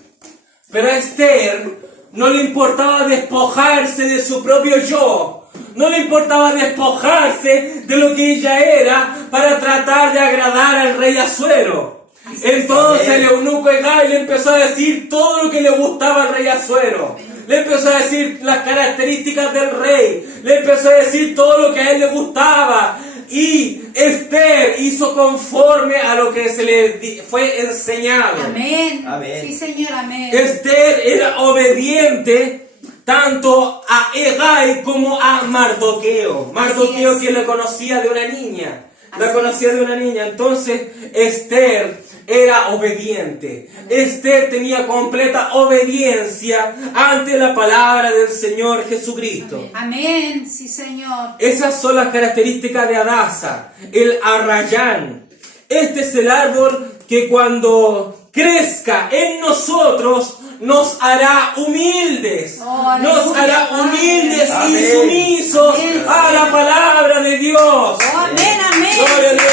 Pero a Esther no le importaba despojarse de su propio yo. No le importaba despojarse de lo que ella era para tratar de agradar al rey Asuero. Entonces el eunuco Hegai le empezó a decir todo lo que le gustaba al rey Asuero. Le empezó a decir las características del rey. Le empezó a decir todo lo que a él le gustaba. Y Esther hizo conforme a lo que se le fue enseñado. Amén. Amén. Sí, Señor. Amén. Esther era obediente tanto a Hegai como a Mardoqueo. Mardoqueo es. que le conocía de una niña. La Así conocía de una niña. Entonces Esther era obediente. Esther tenía completa obediencia ante la palabra del Señor Jesucristo. Amén. Sí, Señor. Esas son las características de Adasa, el Arrayán. Este es el árbol que cuando crezca en nosotros nos hará humildes. Oh, Nos aleluya, hará Padre. humildes y Amén. sumisos Amén, a la Señor. palabra de Dios. Oh, amén. Amén. Gloria a Sí, Dios.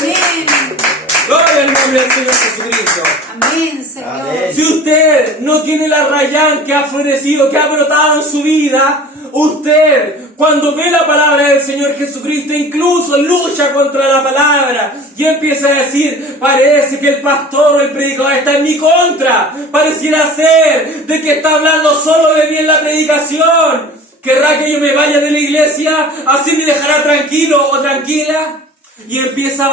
Señor. Amén. Gloria al nombre del Señor Jesucristo. Amén, Señor. Amén. Si usted no tiene el Arrayán que ha florecido, que ha brotado en su vida, usted cuando ve la palabra del Señor Jesucristo incluso lucha contra la palabra y empieza a decir, parece que el pastor o el predicador está en mi contra, pareciera ser de que está hablando solo de mí en la predicación, querrá que yo me vaya de la iglesia, así me dejará tranquilo o tranquila. Y empieza a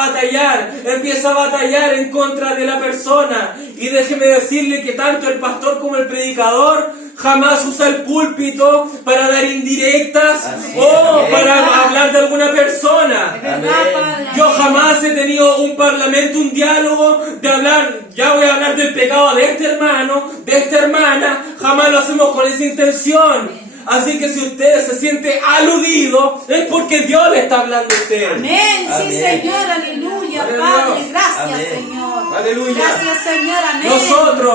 batallar en contra de la persona. Y déjeme decirle que tanto el pastor como el predicador jamás usa el púlpito para dar indirectas Así o es. para hablar de alguna persona. Es verdad, Amén. Padre. Yo Amén. jamás he tenido un parlamento, un diálogo de hablar, ya voy a hablar del pecado de este hermano, de esta hermana, jamás lo hacemos con esa intención. Así que si usted se siente aludido, es porque Dios le está hablando a usted. Amén. Sí, Amén. Señor. Aleluya, Gloria a Padre. Dios. Gracias, Amén. Señor. Aleluya. Gracias, Señor. Amén.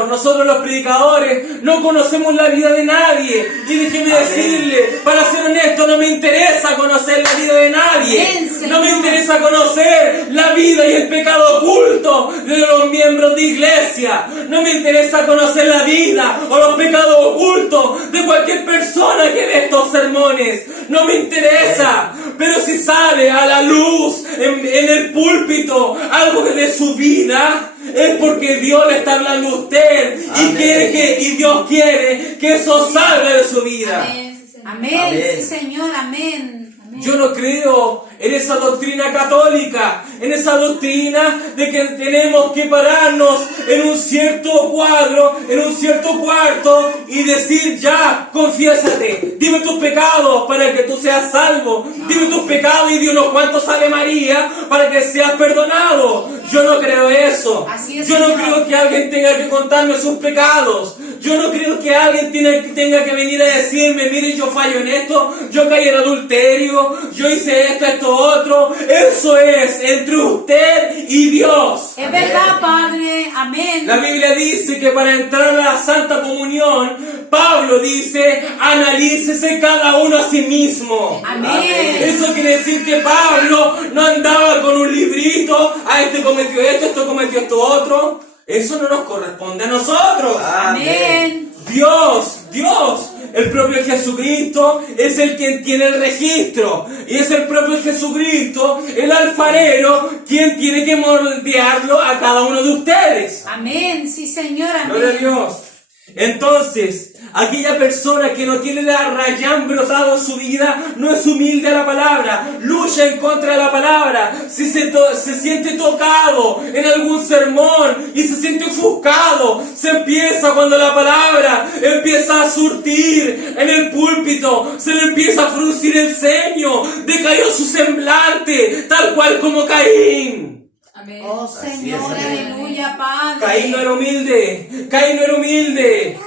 Nosotros los predicadores, no conocemos la vida de nadie. Y déjeme Amén. decirle, para ser honesto, no me interesa conocer la vida de nadie. Amén, Señor. No me interesa conocer la vida y el pecado oculto de los miembros de iglesia. No me interesa conocer la vida o los pecados ocultos de cualquier persona que ve estos sermones. No me interesa. Pero si sale a la luz en el púlpito algo de su vida, es porque Dios le está hablando a usted y Amén. y Dios quiere que eso salga de su vida. Amén, sí, Señor. Amén, Amén. sí, Señor, amén. Yo no creo en esa doctrina católica, en esa doctrina de que tenemos que pararnos en un cierto cuadro, en un cierto cuarto y decir ya, confiésate, dime tus pecados para que tú seas salvo, dime tus pecados y Dios cuántos Ave María para que seas perdonado. Yo no creo eso. Así es, Yo no Señor. creo que alguien tenga que contarme sus pecados. Yo no creo que alguien tenga que venir a decirme, mire, yo fallo en esto, yo caí en adulterio, yo hice esto, otro. Eso es entre usted y Dios. Es verdad, Padre, amén. La Biblia dice que para entrar a la Santa Comunión, Pablo dice, analícese cada uno a sí mismo. Amén. Eso quiere decir que Pablo no andaba con un librito, este cometió esto cometió esto otro. Eso no nos corresponde a nosotros. Amén. Dios, el propio Jesucristo es el quien tiene el registro. Y es el propio Jesucristo, el alfarero, quien tiene que moldearlo a cada uno de ustedes. Amén, sí, Señor, Gloria a amén. Dios. Entonces, aquella persona que no tiene la rayán brotado en su vida no es humilde a la palabra, lucha en contra de la palabra. Si se siente tocado en algún sermón y se siente ofuscado, se empieza cuando la palabra empieza a surtir en el púlpito, se le empieza a fruncir el ceño, decayó su semblante, tal cual como Caín. Amén. Oh, Señor, Señor. aleluya, Padre. Caín no era humilde, Caín no era humilde.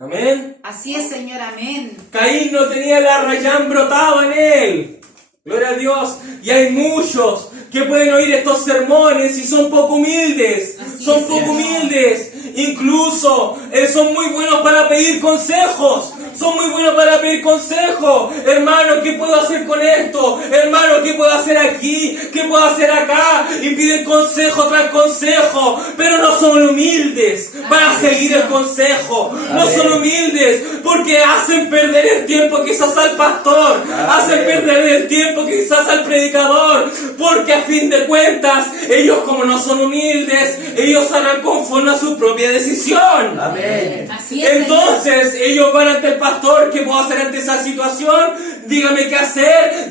Amén. Así es, Señor, amén. Caín no tenía la rayán brotado en él. Gloria a Dios. Y hay muchos que pueden oír estos sermones y son poco humildes. Así Son es, poco Señor. humildes. Incluso son muy buenos para pedir consejos. Son muy buenos para pedir consejos. Hermano, ¿qué puedo hacer con esto? Hermano, ¿qué puedo hacer aquí? ¿Qué puedo hacer acá? Y piden consejo tras consejo. Pero no son humildes para seguir el consejo. No Amén. son humildes porque hacen perder el tiempo quizás al pastor. Hacen perder el tiempo quizás al predicador. Porque a fin de cuentas, ellos como no son humildes, ellos harán conforme a su propia decisión. Amén. Así es, Señor. Entonces ellos van ante el pastor, ¿qué puedo hacer ante esa situación? Dígame qué hacer,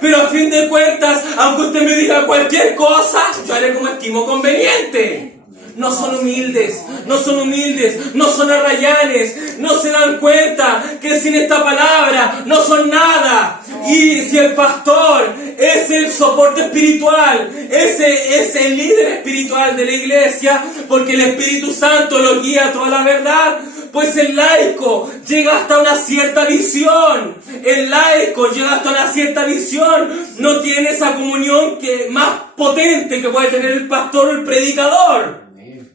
pero a fin de cuentas, aunque usted me diga cualquier cosa, yo haré como estimo conveniente. No son humildes, no son arrayanes, no se dan cuenta que sin esta palabra no son nada. Y si el pastor es el soporte espiritual, es el líder espiritual de la iglesia, porque el Espíritu Santo lo guía a toda la verdad, pues el laico llega hasta una cierta visión. El laico llega hasta una cierta visión, no tiene esa comunión más potente que puede tener el pastor o el predicador.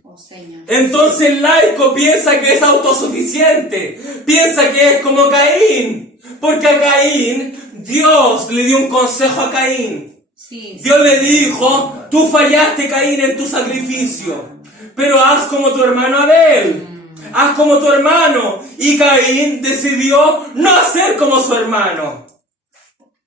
Oh, Señor. Entonces el laico piensa que es autosuficiente, piensa que es como Caín, porque a Caín, Dios le dio un consejo a Caín. Sí, Dios le dijo, tú fallaste, Caín, en tu sacrificio, pero haz como tu hermano Abel, haz como tu hermano. Y Caín decidió no hacer como su hermano.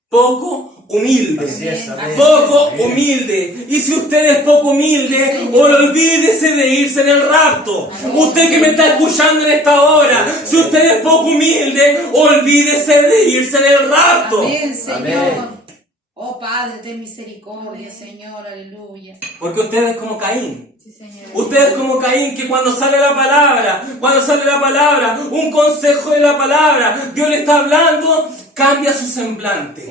Poco humilde. Así es, amén. Poco Amén. humilde. Y si usted es poco humilde, olvídese de irse en el rapto. Usted que me está escuchando en esta hora, si usted es poco humilde, olvídese de irse en el rapto. amén, Señor. Amén. Oh, Padre, ten misericordia, Señor, aleluya. Porque usted es como Caín. Sí, Señor. Usted es como Caín, que cuando sale la palabra, un consejo de la palabra, Dios le está hablando, cambia su semblante,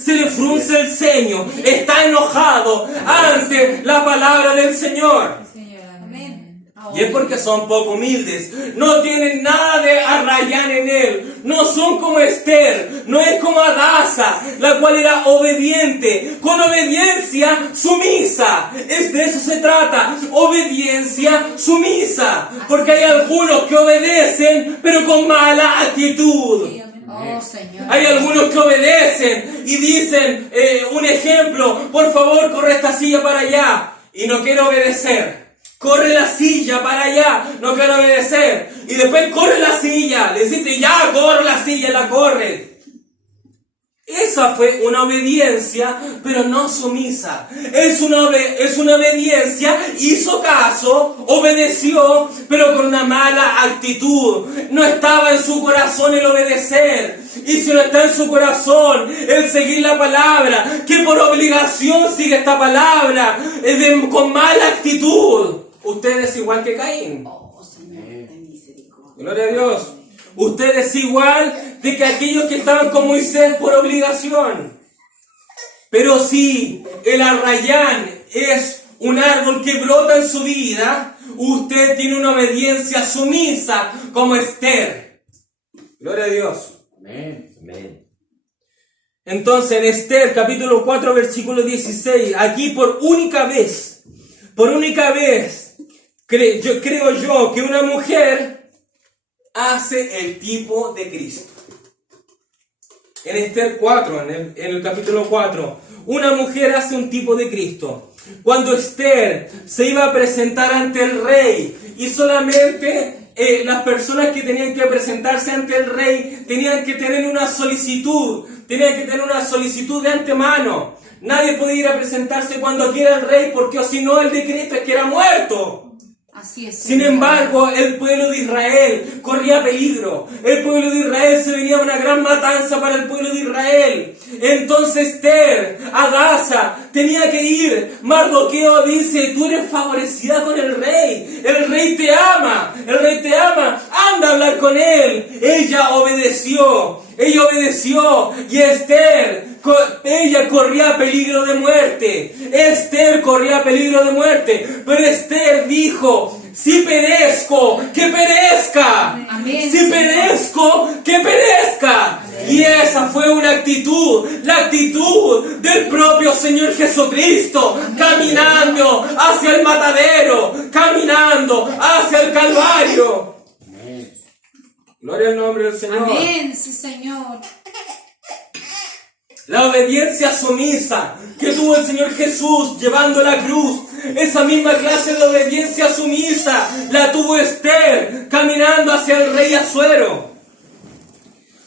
se le frunce el ceño, está enojado ante la palabra del Señor. Sí, Señor. Amén. Y es porque son poco humildes, no tienen nada de arrayán en él, no son como Esther, no es como Adasa, la cual era obediente, con obediencia sumisa. De eso se trata, obediencia sumisa, porque hay algunos que obedecen, pero con mala actitud. Sí, amén. Oh, Señor. Hay algunos que obedecen y dicen, un ejemplo, por favor corre esta silla para allá, y no quiero obedecer. Corre la silla para allá, no quiero obedecer. Y después corre la silla, le deciste, ya corre la silla, la corre. Esa fue una obediencia, pero no sumisa. Es una obediencia, hizo caso, obedeció, pero con una mala actitud. No estaba en su corazón el obedecer. Y si no está en su corazón el seguir la palabra, que por obligación sigue esta palabra, con mala actitud, usted es igual que Caín. Oh, Señor, ten misericordia. Gloria a Dios. Usted es igual de que aquellos que estaban con Moisés por obligación. Pero si el arrayán es un árbol que brota en su vida, usted tiene una obediencia sumisa como Esther. Gloria a Dios. Amén. Amén. Entonces en Esther capítulo 4 versículo 16, aquí por única vez, creo yo que una mujer hace el tipo de Cristo. En Esther 4, en el capítulo 4, una mujer hace un tipo de Cristo. Cuando Esther se iba a presentar ante el rey y solamente las personas que tenían que presentarse ante el rey tenían que tener una solicitud de antemano. Nadie podía ir a presentarse cuando quiera el rey porque o si no el decreto es que era muerto. Así es. Sin Señor. embargo, el pueblo de Israel corría peligro. El pueblo de Israel se venía una gran matanza para el pueblo de Israel. Entonces Esther, Hadasa, tenía que ir. Mardoqueo dice, tú eres favorecida con el rey. El rey te ama. Anda a hablar con él. Ella obedeció y Esther, ella corría peligro de muerte. Pero Esther dijo, si perezco, que perezca. Amén, Si Señor. perezco, que perezca. Y esa fue una actitud, la actitud del propio Señor Jesucristo, caminando hacia el matadero, caminando hacia el Calvario. Gloria al nombre del Señor. Amén, sí, Señor. La obediencia sumisa que tuvo el Señor Jesús llevando la cruz, esa misma clase de obediencia sumisa la tuvo Esther caminando hacia el rey Asuero.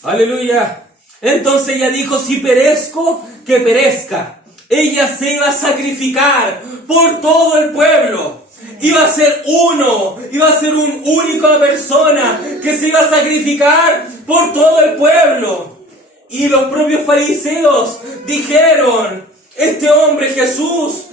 Aleluya. Entonces ella dijo, si perezco, que perezca. Ella se iba a sacrificar por todo el pueblo. Iba a ser una única persona que se iba a sacrificar por todo el pueblo. Y los propios fariseos dijeron, este hombre Jesús,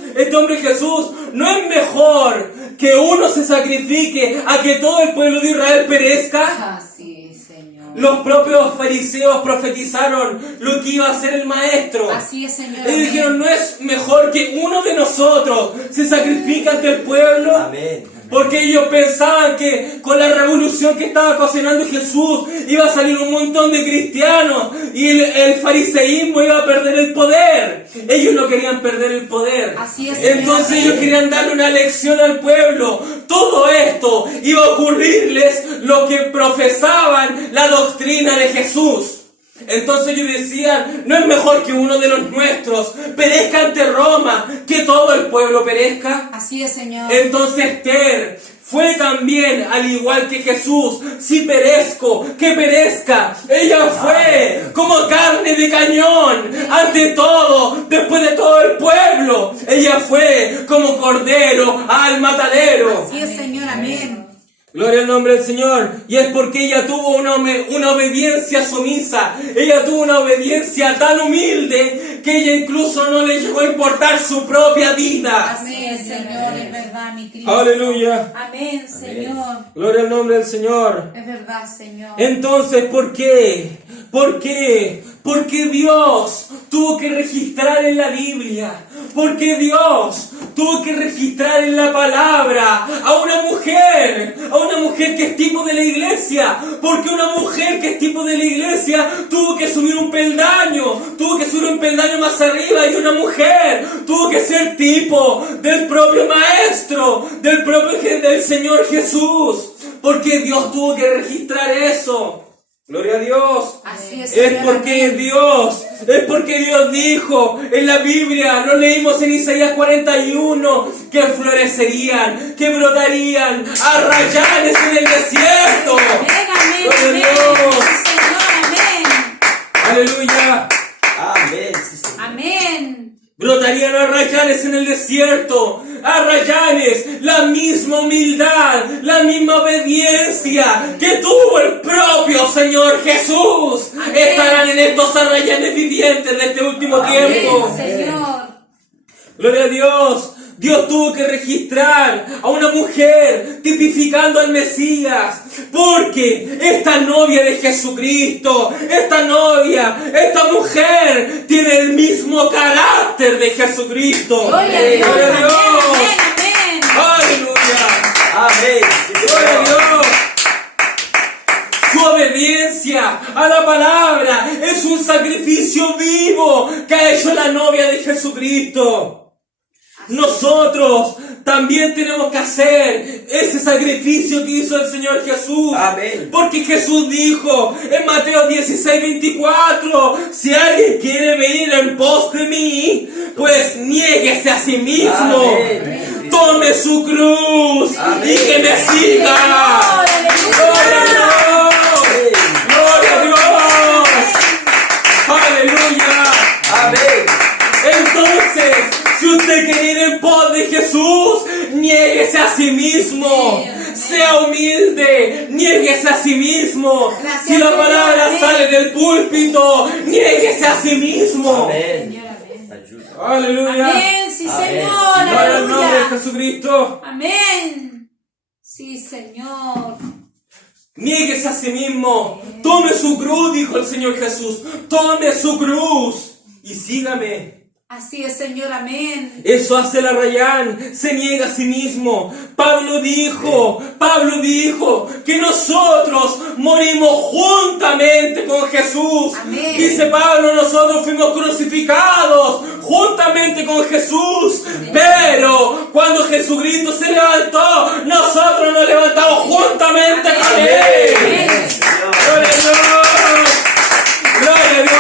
¿no es mejor que uno se sacrifique a que todo el pueblo de Israel perezca? Así es, Señor. Los propios fariseos profetizaron lo que iba a hacer el maestro. Así es, Señor. Ellos dijeron, ¿no es mejor que uno de nosotros se sacrifique ante el pueblo? Amén. Porque ellos pensaban que con la revolución que estaba ocasionando Jesús iba a salir un montón de cristianos y el fariseísmo iba a perder el poder. Ellos no querían perder el poder. Así es, Entonces Señor. ellos querían darle una lección al pueblo. Todo esto iba a ocurrirles lo que profesaban la doctrina de Jesús. Entonces ellos decían, no es mejor que uno de los nuestros perezca ante Roma, que todo el pueblo perezca. Así es, Señor. Entonces Esther fue también, al igual que Jesús, si perezco, que perezca. Ella fue como carne de cañón, ante todo, después de todo el pueblo. Ella fue como cordero al matadero. Así es, Señor. Amén. Gloria al nombre del Señor. Y es porque ella tuvo una obediencia sumisa. Ella tuvo una obediencia tan humilde que ella incluso no le llegó a importar su propia vida. Así es, Señor. Es verdad, mi Cristo. Aleluya. Amén, Señor. Gloria al nombre del Señor. Es verdad, Señor. Entonces, ¿por qué? ¿Por qué? Porque Dios tuvo que registrar en la Biblia. Porque Dios tuvo que registrar en la palabra a una mujer que es tipo de la iglesia. Porque una mujer que es tipo de la iglesia tuvo que subir un peldaño más arriba, y una mujer tuvo que ser tipo del propio Maestro, del Señor Jesús. Porque Dios tuvo que registrar eso. Gloria a Dios. Así es, Es Señor. porque Dios dijo en la Biblia, lo leímos en Isaías 41, que florecerían, que brotarían arrayanes en el desierto. Amén, amén, Gloria a amén. Dios. Sí, Señor, amén. Aleluya. Brotarían arrayanes en el desierto, arrayanes, la misma humildad, la misma obediencia que tuvo el propio Señor Jesús. Amén. Estarán en estos arrayanes vivientes de este último Amén. tiempo. Señor. Gloria a Dios. Dios tuvo que registrar a una mujer tipificando al Mesías, porque esta novia de Jesucristo, esta mujer tiene el mismo carácter de Jesucristo. Gloria a Dios. Gloria a Amén, Dios. amén, amén. Aleluya. Amén. Sí, Gloria a Señor. Dios. Su obediencia a la palabra es un sacrificio vivo que ha hecho la novia de Jesucristo. Nosotros también tenemos que hacer ese sacrificio que hizo el Señor Jesús. Amén. Porque Jesús dijo en Mateo 16:24, si alguien quiere venir en pos de mí, pues niéguese a sí mismo. Amén. Tome su cruz Amén. y que me siga. Gloria a Dios. Gloria a Dios. Aleluya. Amén. Entonces, si usted quiere ir en pos de Jesús, niéguese a sí mismo. Sea humilde, niéguese a sí mismo. Gracias, Si la Señor. palabra Amén. sale del púlpito, niéguese a sí mismo. Amén. Señor, amén. Ayuda. Aleluya. Amén, sí, Amén. Señor. Gloria al nombre de Aleluya. Jesucristo. Amén. Sí, Señor. Niéguese a sí mismo. Tome su cruz, dijo el Señor Jesús. Tome su cruz y sígame. Así es, Señor. Amén. Eso hace el arrayán, se niega a sí mismo. Pablo dijo que nosotros morimos juntamente con Jesús. Amén. Dice Pablo, nosotros fuimos crucificados juntamente con Jesús. Pero cuando Jesucristo se levantó, nosotros nos levantamos juntamente con Él. Amén. Gloria a Dios. Gloria a Dios.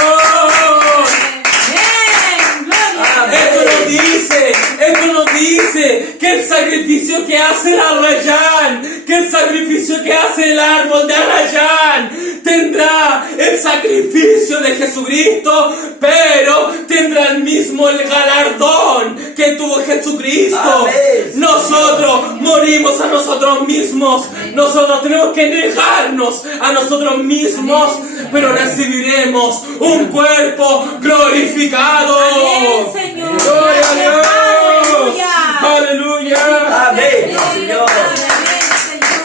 Esto nos dice que el sacrificio que hace el arrayán, que el sacrificio que hace el árbol de arrayán, tendrá el sacrificio de Jesucristo, pero tendrá el mismo el galardón que tuvo Jesucristo. Amén. Nosotros morimos a nosotros mismos, nosotros tenemos que negarnos a nosotros mismos, pero recibiremos un cuerpo glorificado. Amén, Señor. Gloria a Dios. Aleluya. Aleluya. Amén, Gloria Señor. al Padre. Amén, Señor.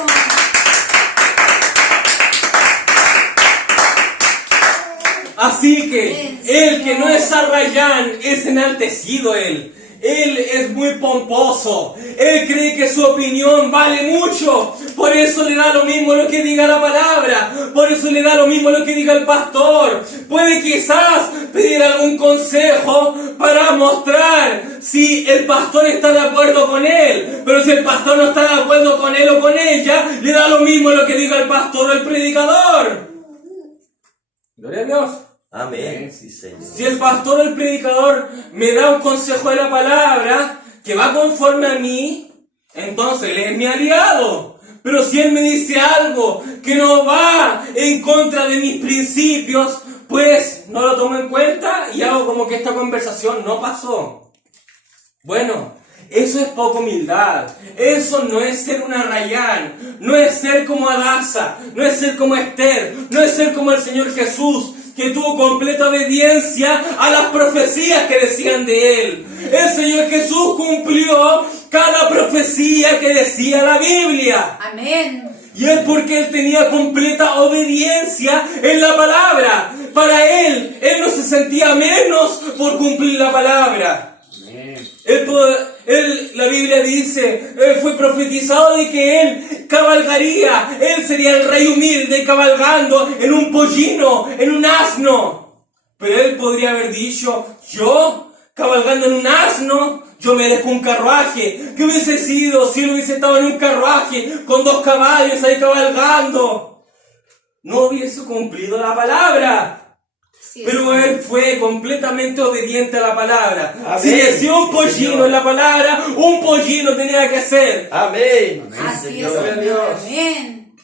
Así que el que no es arrayán es enaltecido él. Él es muy pomposo. Él cree que su opinión vale mucho. Por eso le da lo mismo lo que diga la palabra. Por eso le da lo mismo lo que diga el pastor. Puede quizás pedir algún consejo para mostrar si el pastor está de acuerdo con él. Pero si el pastor no está de acuerdo con él o con ella, le da lo mismo lo que diga el pastor o el predicador. Gloria a Dios. Amén. Sí, Señor. Si el pastor o el predicador me da un consejo de la palabra que va conforme a mí, entonces él es mi aliado. Pero si él me dice algo que no va en contra de mis principios, pues no lo tomo en cuenta y hago como que esta conversación no pasó. Bueno, eso es poca humildad. Eso no es ser un arrayán. No es ser como Adasa. No es ser como Esther. No es ser como el Señor Jesús, que tuvo completa obediencia a las profecías que decían de él. El Señor Jesús cumplió cada profecía que decía la Biblia. Amén. Y es porque él tenía completa obediencia en la palabra. Para él no se sentía menos por cumplir la palabra. La Biblia dice, fue profetizado de que él cabalgaría, él sería el rey humilde cabalgando en un pollino, en un asno. Pero él podría haber dicho, yo cabalgando en un asno, yo merezco un carruaje. ¿Qué hubiese sido si él hubiese estado en un carruaje con 2 caballos ahí cabalgando? No hubiese cumplido la palabra. Sí, Pero él fue completamente obediente a la palabra. Amén. Si decía un pollino Señor. en la palabra, un pollino tenía que ser. Amén. Sí, Así es, Señor. Señor. Amén.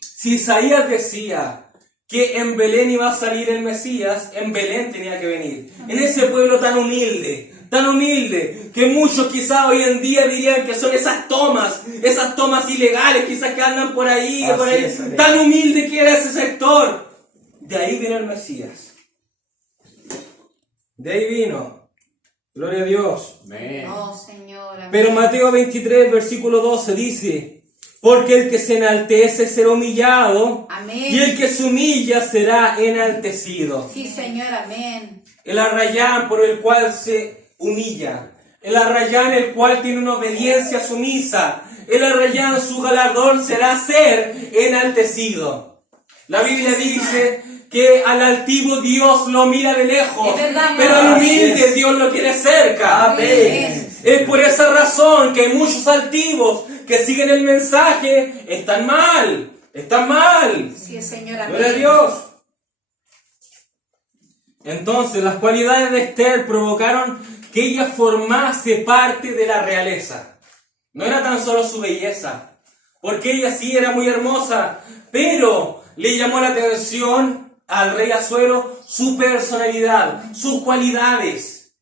Si Isaías decía que en Belén iba a salir el Mesías, en Belén tenía que venir. En ese pueblo tan humilde, que muchos quizás hoy en día dirían que son esas tomas ilegales, quizás que andan por ahí, tan humilde que era ese sector. De ahí viene el Mesías. De ahí vino. Gloria a Dios. Amén. Oh, Señor. Amén. Pero Mateo 23, versículo 12 dice: porque el que se enaltece será humillado, Amén. y el que se humilla será enaltecido. Sí, Señor. Amén. El arrayán por el cual se humilla, el arrayán el cual tiene una obediencia sumisa, el arrayán su galardón será ser enaltecido. La Biblia dice que al altivo Dios lo mira de lejos, Es verdad, pero al amor. humilde Dios lo quiere cerca. Amén. Es por esa razón que muchos altivos que siguen el mensaje están mal. Sí, Señor. Amén. Gloria a Dios. Entonces, las cualidades de Esther provocaron que ella formase parte de la realeza. No era tan solo su belleza, porque ella sí era muy hermosa, pero le llamó la atención al rey Asuero su personalidad, sus cualidades.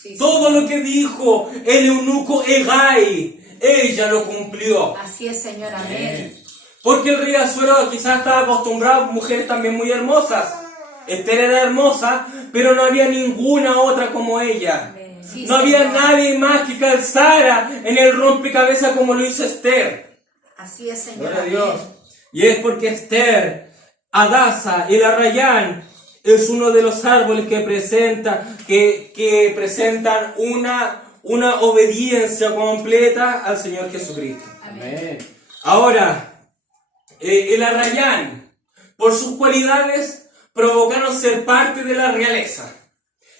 Sí, Todo lo que dijo el eunuco Hegai, ella lo cumplió. Así es, Señor. Amén. Porque el rey Asuero quizás estaba acostumbrado a mujeres también muy hermosas. Esther era hermosa, pero no había ninguna otra como ella. Sí, No había Señor. nadie más que calzara en el rompecabezas como lo hizo Esther. Así es, Señor. Gloria a Amén. Dios. Y es porque Esther, Adasa, el arrayán, es uno de los árboles que presentan una obediencia completa al Señor Jesucristo. Amén. Ahora, el arrayán, por sus cualidades, provocaron ser parte de la realeza.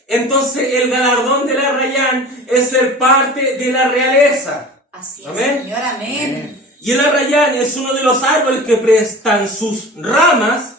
Entonces, el galardón del arrayán es ser parte de la realeza. Así es, Amén. Señor. Amén. Y el arrayán es uno de los árboles que prestan sus ramas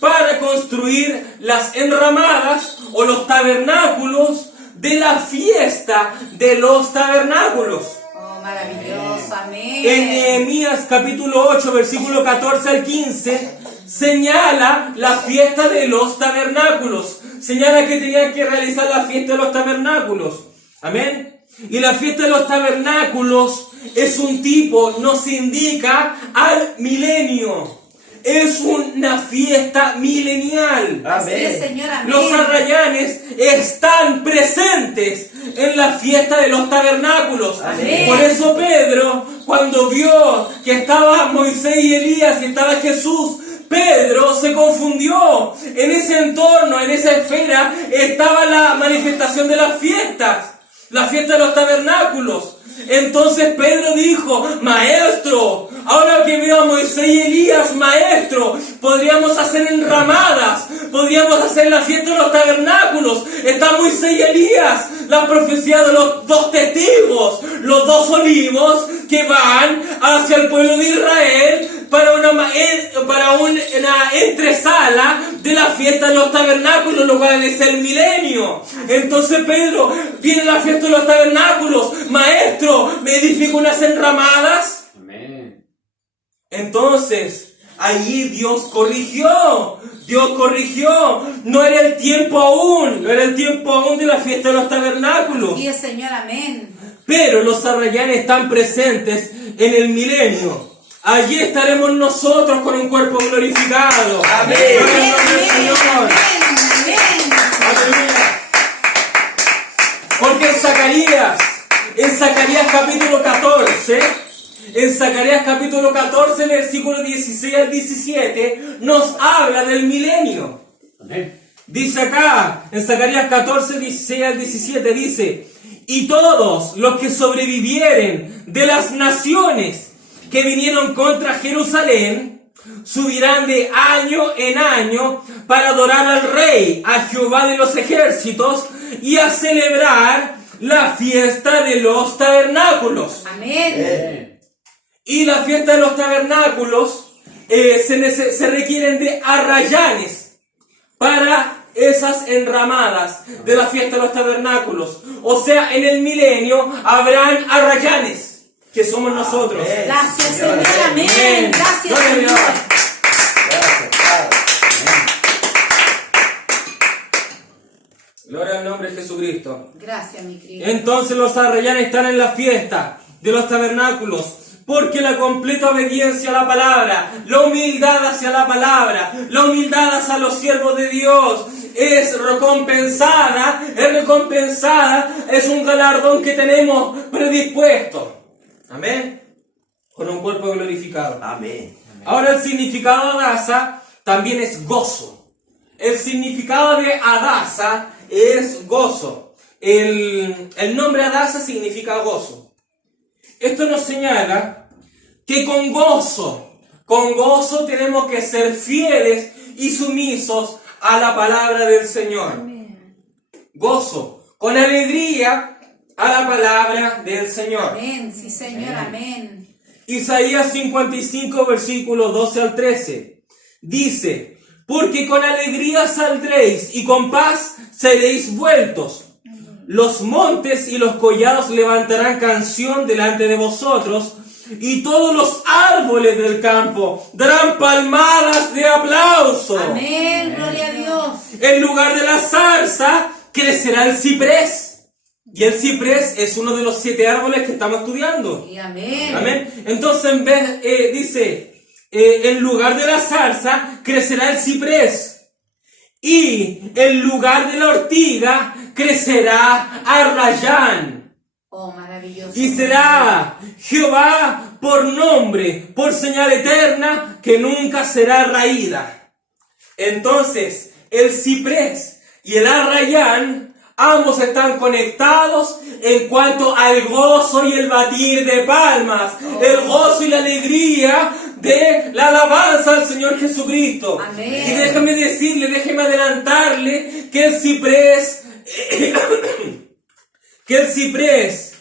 para construir las enramadas o los tabernáculos de la fiesta de los tabernáculos. Oh, maravilloso. Amén. En Nehemías capítulo 8, versículo 14 al 15, señala la fiesta de los tabernáculos. Señala que tenían que realizar la fiesta de los tabernáculos. Amén. Y la fiesta de los tabernáculos es un tipo, nos indica al milenio. Es una fiesta milenial. Así es, Señor. Amén. Los arrayanes están presentes en la fiesta de los tabernáculos. Amén. Por eso Pedro, cuando vio que estaba Moisés y Elías y estaba Jesús, Pedro se confundió. En ese entorno, en esa esfera, estaba la manifestación de las fiestas. La fiesta de los tabernáculos. Entonces Pedro dijo: maestro, ahora que veo a Moisés y Elías, maestro, podríamos hacer enramadas, podríamos hacer la fiesta de los tabernáculos. Está Moisés y Elías, la profecía de los dos testigos, los dos olivos que van hacia el pueblo de Israel para una entresala de la fiesta de los tabernáculos, lo cual es el milenio. Entonces Pedro, viene la fiesta de los tabernáculos, maestro, ¿me edifico unas enramadas? Amén. Entonces, allí Dios corrigió, no era el tiempo aún de la fiesta de los tabernáculos. Así es, Señor. Amén. Pero los arrayanes están presentes en el milenio. Allí estaremos nosotros con un cuerpo glorificado. Amén. Gloria al nombre del Señor. Amén. Aleluya. Porque en Zacarías capítulo 14, versículos 16 al 17, nos habla del milenio. Amén. Dice acá, en Zacarías 14, 16 al 17, dice: y todos los que sobrevivieren de las naciones que vinieron contra Jerusalén, subirán de año en año para adorar al Rey, a Jehová de los ejércitos, y a celebrar la fiesta de los tabernáculos. Amén. Y la fiesta de los tabernáculos se requieren de arrayanes para esas enramadas de la fiesta de los tabernáculos. O sea, en el milenio habrán arrayanes, que somos nosotros. Amén. Gracias, Señor. Señor. Amén. Amén. Gracias, Gloria a Dios. Señor. Gloria al nombre de Jesucristo. Gracias, mi Cristo. Entonces los arrayanes están en la fiesta de los tabernáculos, porque la completa obediencia a la palabra, la humildad hacia la palabra, la humildad hacia los siervos de Dios es recompensada, es un galardón que tenemos predispuesto. Amén. Con un cuerpo glorificado. Amén. Ahora el significado de Adasa también es gozo. El significado de Adasa es gozo. El nombre Adasa significa gozo. Esto nos señala que con gozo tenemos que ser fieles y sumisos a la palabra del Señor. Amén. Gozo, con alegría a la palabra del Señor. Amén, sí, Señor, amén. Isaías 55, versículos 12 al 13, dice: porque con alegría saldréis y con paz seréis vueltos. Los montes y los collados levantarán canción delante de vosotros, y todos los árboles del campo darán palmadas de aplauso. Amén, gloria a Dios. En lugar de la zarza crecerá el ciprés. Y el ciprés es uno de los 7 árboles que estamos estudiando. Y amén. Amén. Entonces dice, en lugar de la zarza crecerá el ciprés. Y en lugar de la ortiga crecerá arrayán. Oh, maravilloso. Y será Jehová por nombre, por señal eterna, que nunca será raída. Entonces, el ciprés y el arrayán, ambos están conectados en cuanto al gozo y el batir de palmas, el gozo y la alegría de la alabanza al Señor Jesucristo. Amén. Y déjeme adelantarle que el ciprés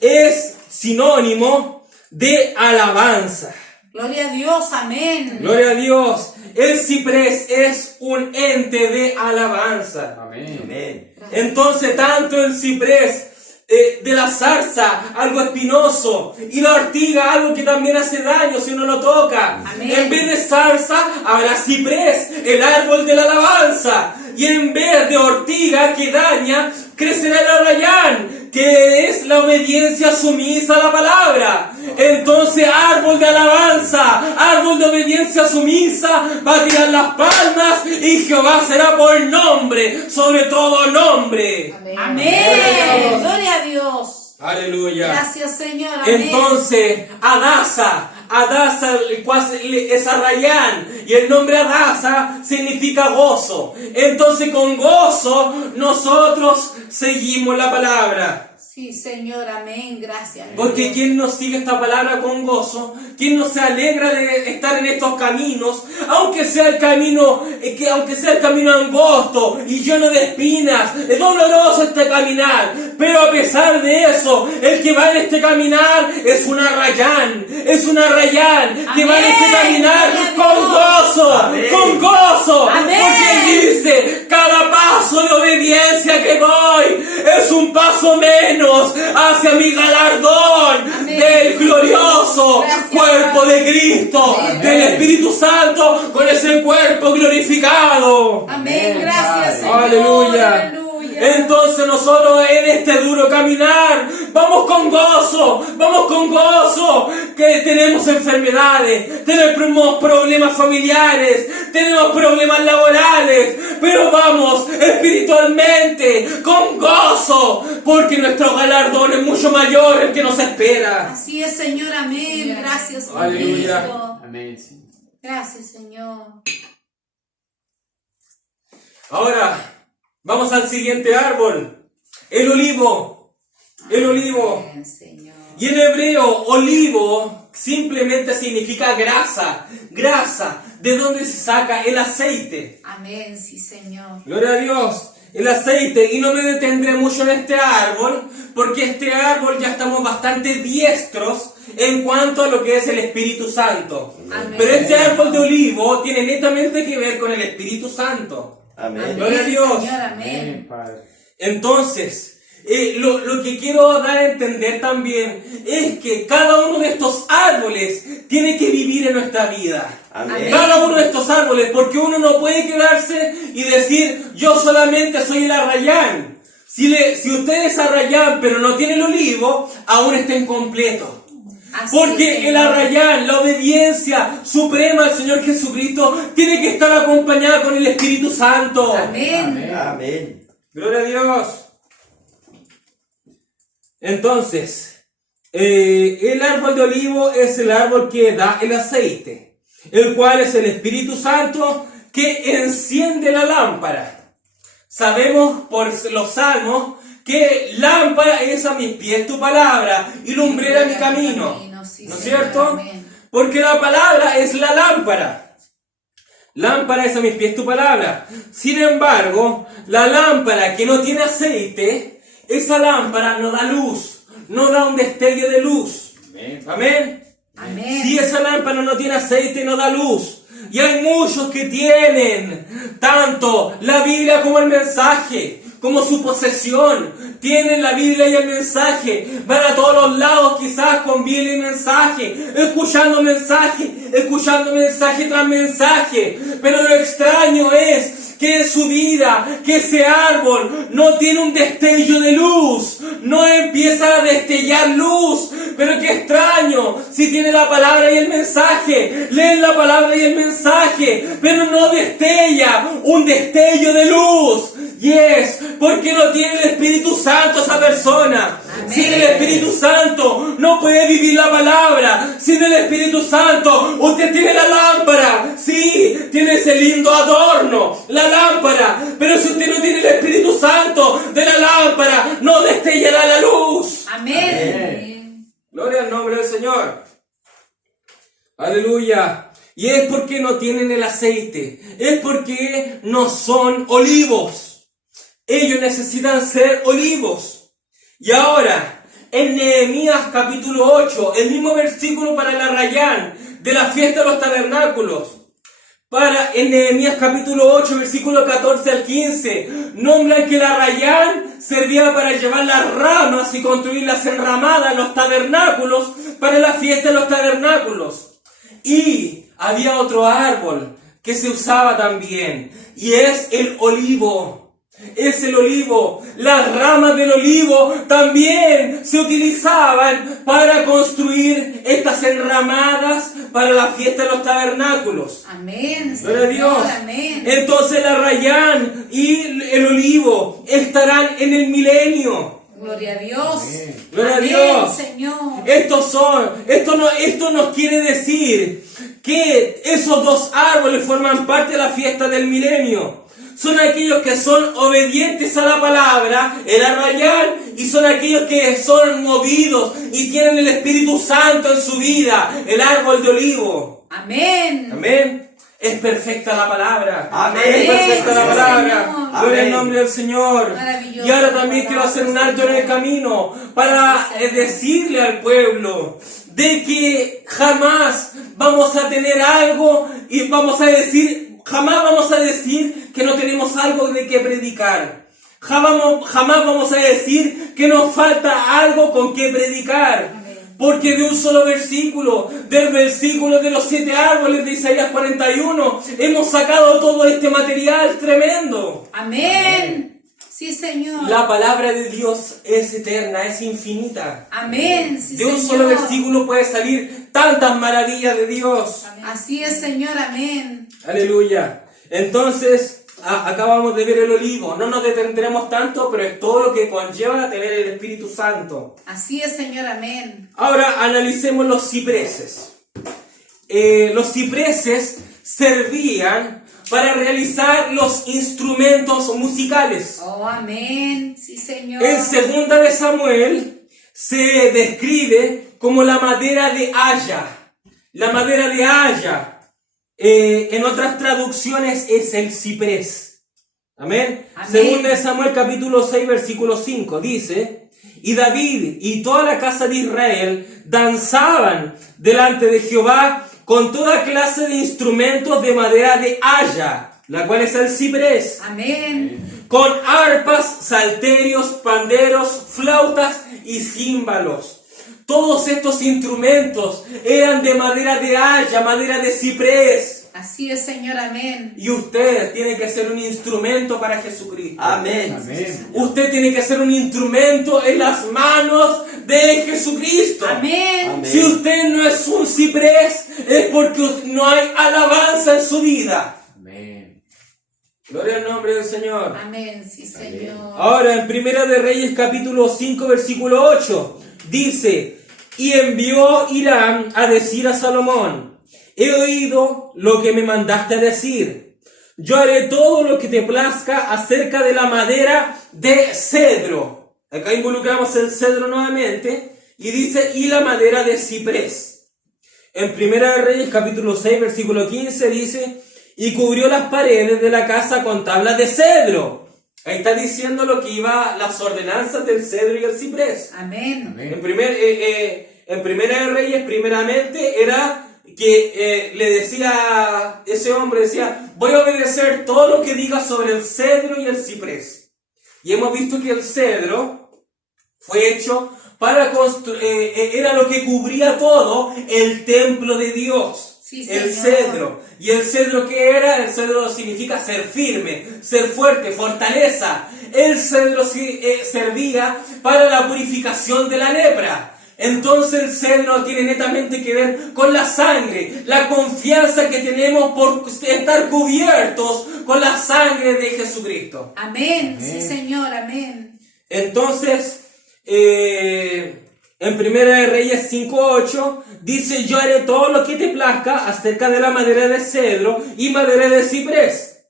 es sinónimo de alabanza. Gloria a Dios, amén. Gloria a Dios. El ciprés es un ente de alabanza. Amén. Amén. Entonces, tanto el ciprés de la zarza, algo espinoso, y la ortiga, algo que también hace daño si uno lo toca. Amén. En vez de zarza, habrá ciprés, el árbol de la alabanza. Y en vez de ortiga que daña, crecerá el arrayán, que es la obediencia sumisa a la palabra. Entonces, árbol de alabanza, árbol de obediencia sumisa, va a tirar las palmas y Jehová será por nombre, sobre todo nombre. Amén. Amén. Gloria a Dios. Aleluya. Gracias, Señor. Amén. Entonces, Adasa es arrayán, y el nombre Adasa significa gozo. Entonces, con gozo nosotros seguimos la palabra. Sí, Señor, amén. Gracias. Porque quien no sigue esta palabra con gozo, quien no se alegra de estar en estos caminos, aunque sea el camino angosto y lleno de espinas, es doloroso este caminar, pero a pesar de eso, el que va en este caminar es un arrayán, que va en este caminar con gozo, Amén. con gozo, Amén. porque dice: cada paso de obediencia que doy es un paso menos hacia mi galardón. Amén. Del glorioso Gracias. cuerpo de Cristo, Amén. del Espíritu Santo, con ese cuerpo glorificado. Amén. Gracias, Señor. Aleluya. Aleluya. Entonces nosotros en este duro caminar vamos con gozo, que tenemos enfermedades, tenemos problemas familiares, tenemos problemas laborales, pero vamos espiritualmente con gozo, porque nuestro galardón es mucho mayor el que nos espera. Así es, Señor. Amén. Gracias, Aleluya. Cristo. Amén. Sí. Gracias, Señor. Ahora vamos al siguiente árbol, el olivo. Amén, Señor. Y en hebreo, olivo simplemente significa grasa. ¿De dónde se saca? El aceite. Amén, sí, Señor. Gloria a Dios. El aceite. Y no me detendré mucho en este árbol, porque este árbol ya estamos bastante diestros en cuanto a lo que es el Espíritu Santo. Amén. Pero este árbol de olivo tiene netamente que ver con el Espíritu Santo. Amén. Amén, Gloria a Dios. Señor. Amén. Padre. Entonces, lo que quiero dar a entender también es que cada uno de estos árboles tiene que vivir en nuestra vida. Amén. Cada uno de estos árboles, porque uno no puede quedarse y decir, yo solamente soy el arrayán. Si usted es arrayán pero no tiene el olivo, aún está incompleto. Así Porque es, el arrayán, la obediencia suprema al Señor Jesucristo, tiene que estar acompañada con el Espíritu Santo. Amén. Amén. Gloria a Dios. Entonces, el árbol de olivo es el árbol que da el aceite, el cual es el Espíritu Santo que enciende la lámpara. Sabemos por los salmos que lámpara es a mis pies tu palabra y lumbrera mi camino. Sí, ¿No es Señor, cierto? amén. Porque la palabra es la lámpara. Lámpara es a mis pies tu palabra. Sin embargo, la lámpara que no tiene aceite, esa lámpara no da luz, no da un destello de luz. Amén. Amén. Si esa lámpara no tiene aceite, no da luz. Y hay muchos que tienen tanto la Biblia como el mensaje, como su posesión. Tienen la Biblia y el mensaje. Van a todos los lados quizás con Biblia y mensaje, escuchando mensaje tras mensaje. Pero lo extraño es que en su vida, que ese árbol no tiene un destello de luz, no empieza a destellar luz. Pero qué extraño, si tiene la palabra y el mensaje, leen la palabra y el mensaje, pero no destella un destello de luz. Y es porque no tiene el Espíritu Santo esa persona. Amén. Sin el Espíritu Santo no puede vivir la palabra. Sin el Espíritu Santo usted tiene la lámpara. Sí, tiene ese lindo adorno, la lámpara. Pero si usted no tiene el Espíritu Santo de la lámpara, no destellará la luz. Amén. Gloria al nombre del Señor. Aleluya. Y es porque no tienen el aceite. Es porque no son olivos. Ellos necesitan ser olivos. Y ahora, en Nehemías capítulo 8, el mismo versículo para el arrayán de la fiesta de los tabernáculos. En Nehemías capítulo 8, versículo 14 al 15, nombran que el arrayán servía para llevar las ramas y construir las enramadas en los tabernáculos para la fiesta de los tabernáculos. Y había otro árbol que se usaba también, y es el olivo. Es el olivo. Las ramas del olivo también se utilizaban para construir estas enramadas para la fiesta de los tabernáculos. Amén. Gloria a Dios. Señor, amén. Entonces el arrayán y el olivo estarán en el milenio. Gloria a Dios. Gloria a Amén, Dios. Señor. Esto nos quiere decir que esos dos árboles forman parte de la fiesta del milenio. Son aquellos que son obedientes a la palabra, el arrayán, y son aquellos que son movidos y tienen el Espíritu Santo en su vida, el árbol de olivo. Amén. Amén. Es perfecta la palabra. Amén. Es perfecta la Sí, palabra. Señor. Gloria al Amén. nombre del Señor. Maravilloso. Y ahora también quiero hacer un alto en el camino para decirle al pueblo de que jamás vamos a tener algo y jamás vamos a decir que no tenemos algo de qué predicar. Jamás vamos a decir que nos falta algo con qué predicar. Porque de un solo versículo, del versículo de los 7 árboles de Isaías 41, hemos sacado todo este material tremendo. Amén. Sí, Señor. La palabra de Dios es eterna, es infinita. Amén. Sí, De un Señor. solo versículo puede salir tantas maravillas de Dios. Así es, Señor. Amén. Aleluya. Entonces, acabamos de ver el olivo. No nos detendremos tanto, pero es todo lo que conlleva tener el Espíritu Santo. Así es, Señor. Amén. Ahora analicemos los cipreses. Los cipreses servían para realizar los instrumentos musicales. Oh, amén. Sí, Señor. En 2 de Samuel se describe como la madera de haya. La madera de haya. En otras traducciones es el ciprés. Amén. Amén. 2 de Samuel capítulo 6 versículo 5 dice: y David y toda la casa de Israel danzaban delante de Jehová con toda clase de instrumentos de madera de haya, la cual es el ciprés, Amén. con arpas, salterios, panderos, flautas y címbalos. Todos estos instrumentos eran de madera de haya, madera de ciprés. Así es, Señor, amén. Y usted tiene que ser un instrumento para Jesucristo. Amén. Amén. Usted tiene que ser un instrumento en las manos de Jesucristo. Amén. Amén. Si usted no es un ciprés, es porque no hay alabanza en su vida. Amén. Gloria al nombre del Señor. Amén, sí, Señor. Ahora, en Primera de Reyes, capítulo 5, versículo 8, dice: y envió Hiram a decir a Salomón: he oído lo que me mandaste a decir. Yo haré todo lo que te plazca acerca de la madera de cedro. Acá involucramos el cedro nuevamente. Y dice: y la madera de ciprés. En Primera de Reyes, capítulo 6, versículo 15, dice: y cubrió las paredes de la casa con tablas de cedro. Ahí está diciendo lo que iba, las ordenanzas del cedro y el ciprés. Amén. Amén. En Primera de Reyes, primeramente, era que le decía, ese hombre decía: voy a obedecer todo lo que diga sobre el cedro y el ciprés. Y hemos visto que el cedro fue hecho para era lo que cubría todo el templo de Dios. Sí, el Señor. cedro. ¿Y el cedro qué era? El cedro significa ser firme, ser fuerte, fortaleza. El cedro servía para la purificación de la lepra. Entonces el cedro tiene netamente que ver con la sangre, la confianza que tenemos por estar cubiertos con la sangre de Jesucristo. Amén, Amén. sí, Señor, amén. Entonces, en Primera de Reyes 5:8 dice: yo haré todo lo que te plazca acerca de la madera de cedro y madera de ciprés.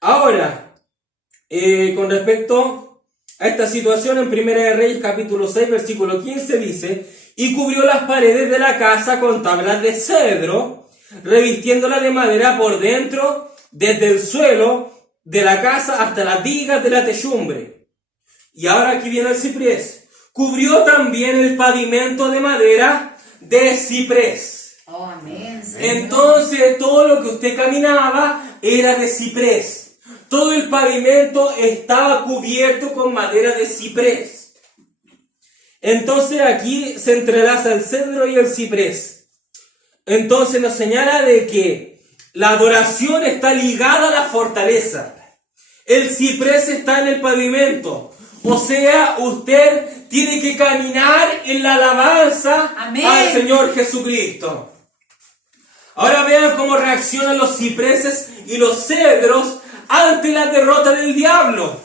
Ahora, con respecto a esta situación, en Primera de Reyes capítulo 6 versículo 15 dice: y cubrió las paredes de la casa con tablas de cedro, revistiéndola de madera por dentro, desde el suelo de la casa hasta las vigas de la techumbre. Y ahora aquí viene el ciprés. Cubrió también el pavimento de madera de ciprés. Oh, amén, Señor. Entonces todo lo que usted caminaba era de ciprés. Todo el pavimento estaba cubierto con madera de ciprés. Entonces aquí se entrelaza el cedro y el ciprés. Entonces nos señala de que la adoración está ligada a la fortaleza. El ciprés está en el pavimento. O sea, usted tiene que caminar en la alabanza Amén. al Señor Jesucristo. Ahora vean cómo reaccionan los cipreses y los cedros ante la derrota del diablo.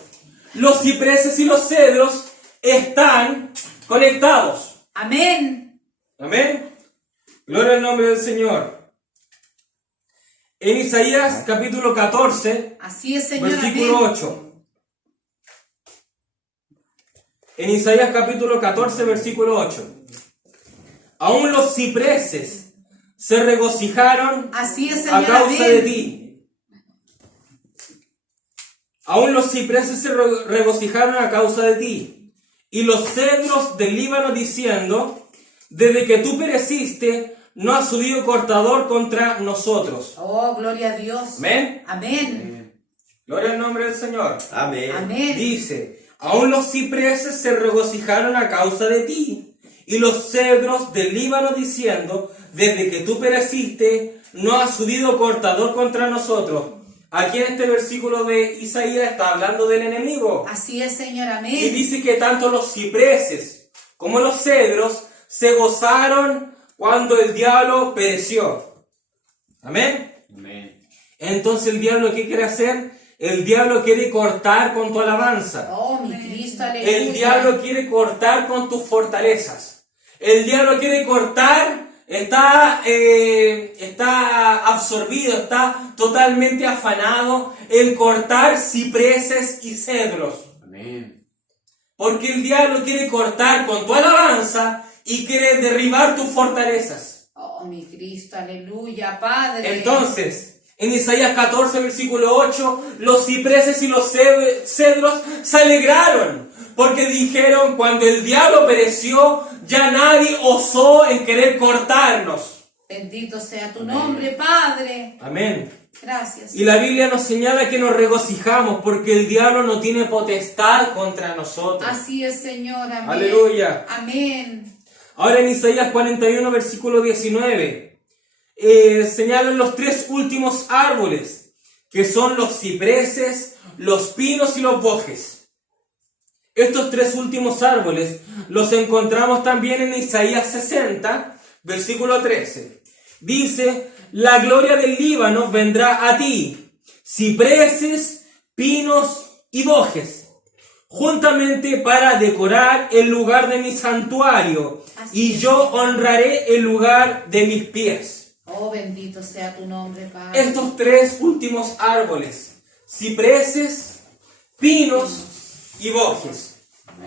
Los cipreses y los cedros están conectados. Amén. Amén. Gloria al nombre del Señor. En Isaías capítulo 14, Así es, Señor, versículo amén. 8. En Isaías capítulo 14, versículo 8. Aún los cipreses se regocijaron Así es, a Señor, causa de amén. ti. Aún los cipreses se regocijaron a causa de ti. Y los cedros del Líbano diciendo: desde que tú pereciste, no ha subido cortador contra nosotros. Oh, gloria a Dios. Amén. Amén. Gloria al nombre del Señor. Amén. Amén. Dice: aún los cipreses se regocijaron a causa de ti. Y los cedros del Líbano diciendo: desde que tú pereciste, no ha subido cortador contra nosotros. Aquí en este versículo de Isaías está hablando del enemigo. Así es, Señor, Y amén. dice que tanto los cipreses como los cedros se gozaron cuando el diablo pereció. Amén. Amén. Entonces el diablo, ¿qué quiere hacer? El diablo quiere cortar con tu alabanza. Oh, mi Cristo, aleluya. El diablo quiere cortar con tus fortalezas. El diablo quiere cortar, está absorbido, está totalmente afanado en cortar cipreses y cedros. Amén. Porque el diablo quiere cortar con tu alabanza y quiere derribar tus fortalezas. Oh, mi Cristo, aleluya, Padre. Entonces, en Isaías 14, versículo 8, los cipreses y los cedros se alegraron, porque dijeron: cuando el diablo pereció, ya nadie osó en querer cortarnos. Bendito sea tu nombre, Padre. Amén. Gracias. Y la Biblia nos señala que nos regocijamos porque el diablo no tiene potestad contra nosotros. Así es, Señor. Amén. Aleluya. Amén. Ahora en Isaías 41, versículo 19, señalan los tres últimos árboles, que son los cipreses, los pinos y los bojes. Estos tres últimos árboles los encontramos también en Isaías 60, versículo 13. Dice: la gloria del Líbano vendrá a ti, cipreses, pinos y bojes, juntamente para decorar el lugar de mi santuario, y yo honraré el lugar de mis pies. Oh, bendito sea tu nombre, Padre. Estos tres últimos árboles, cipreses, pinos y bojes.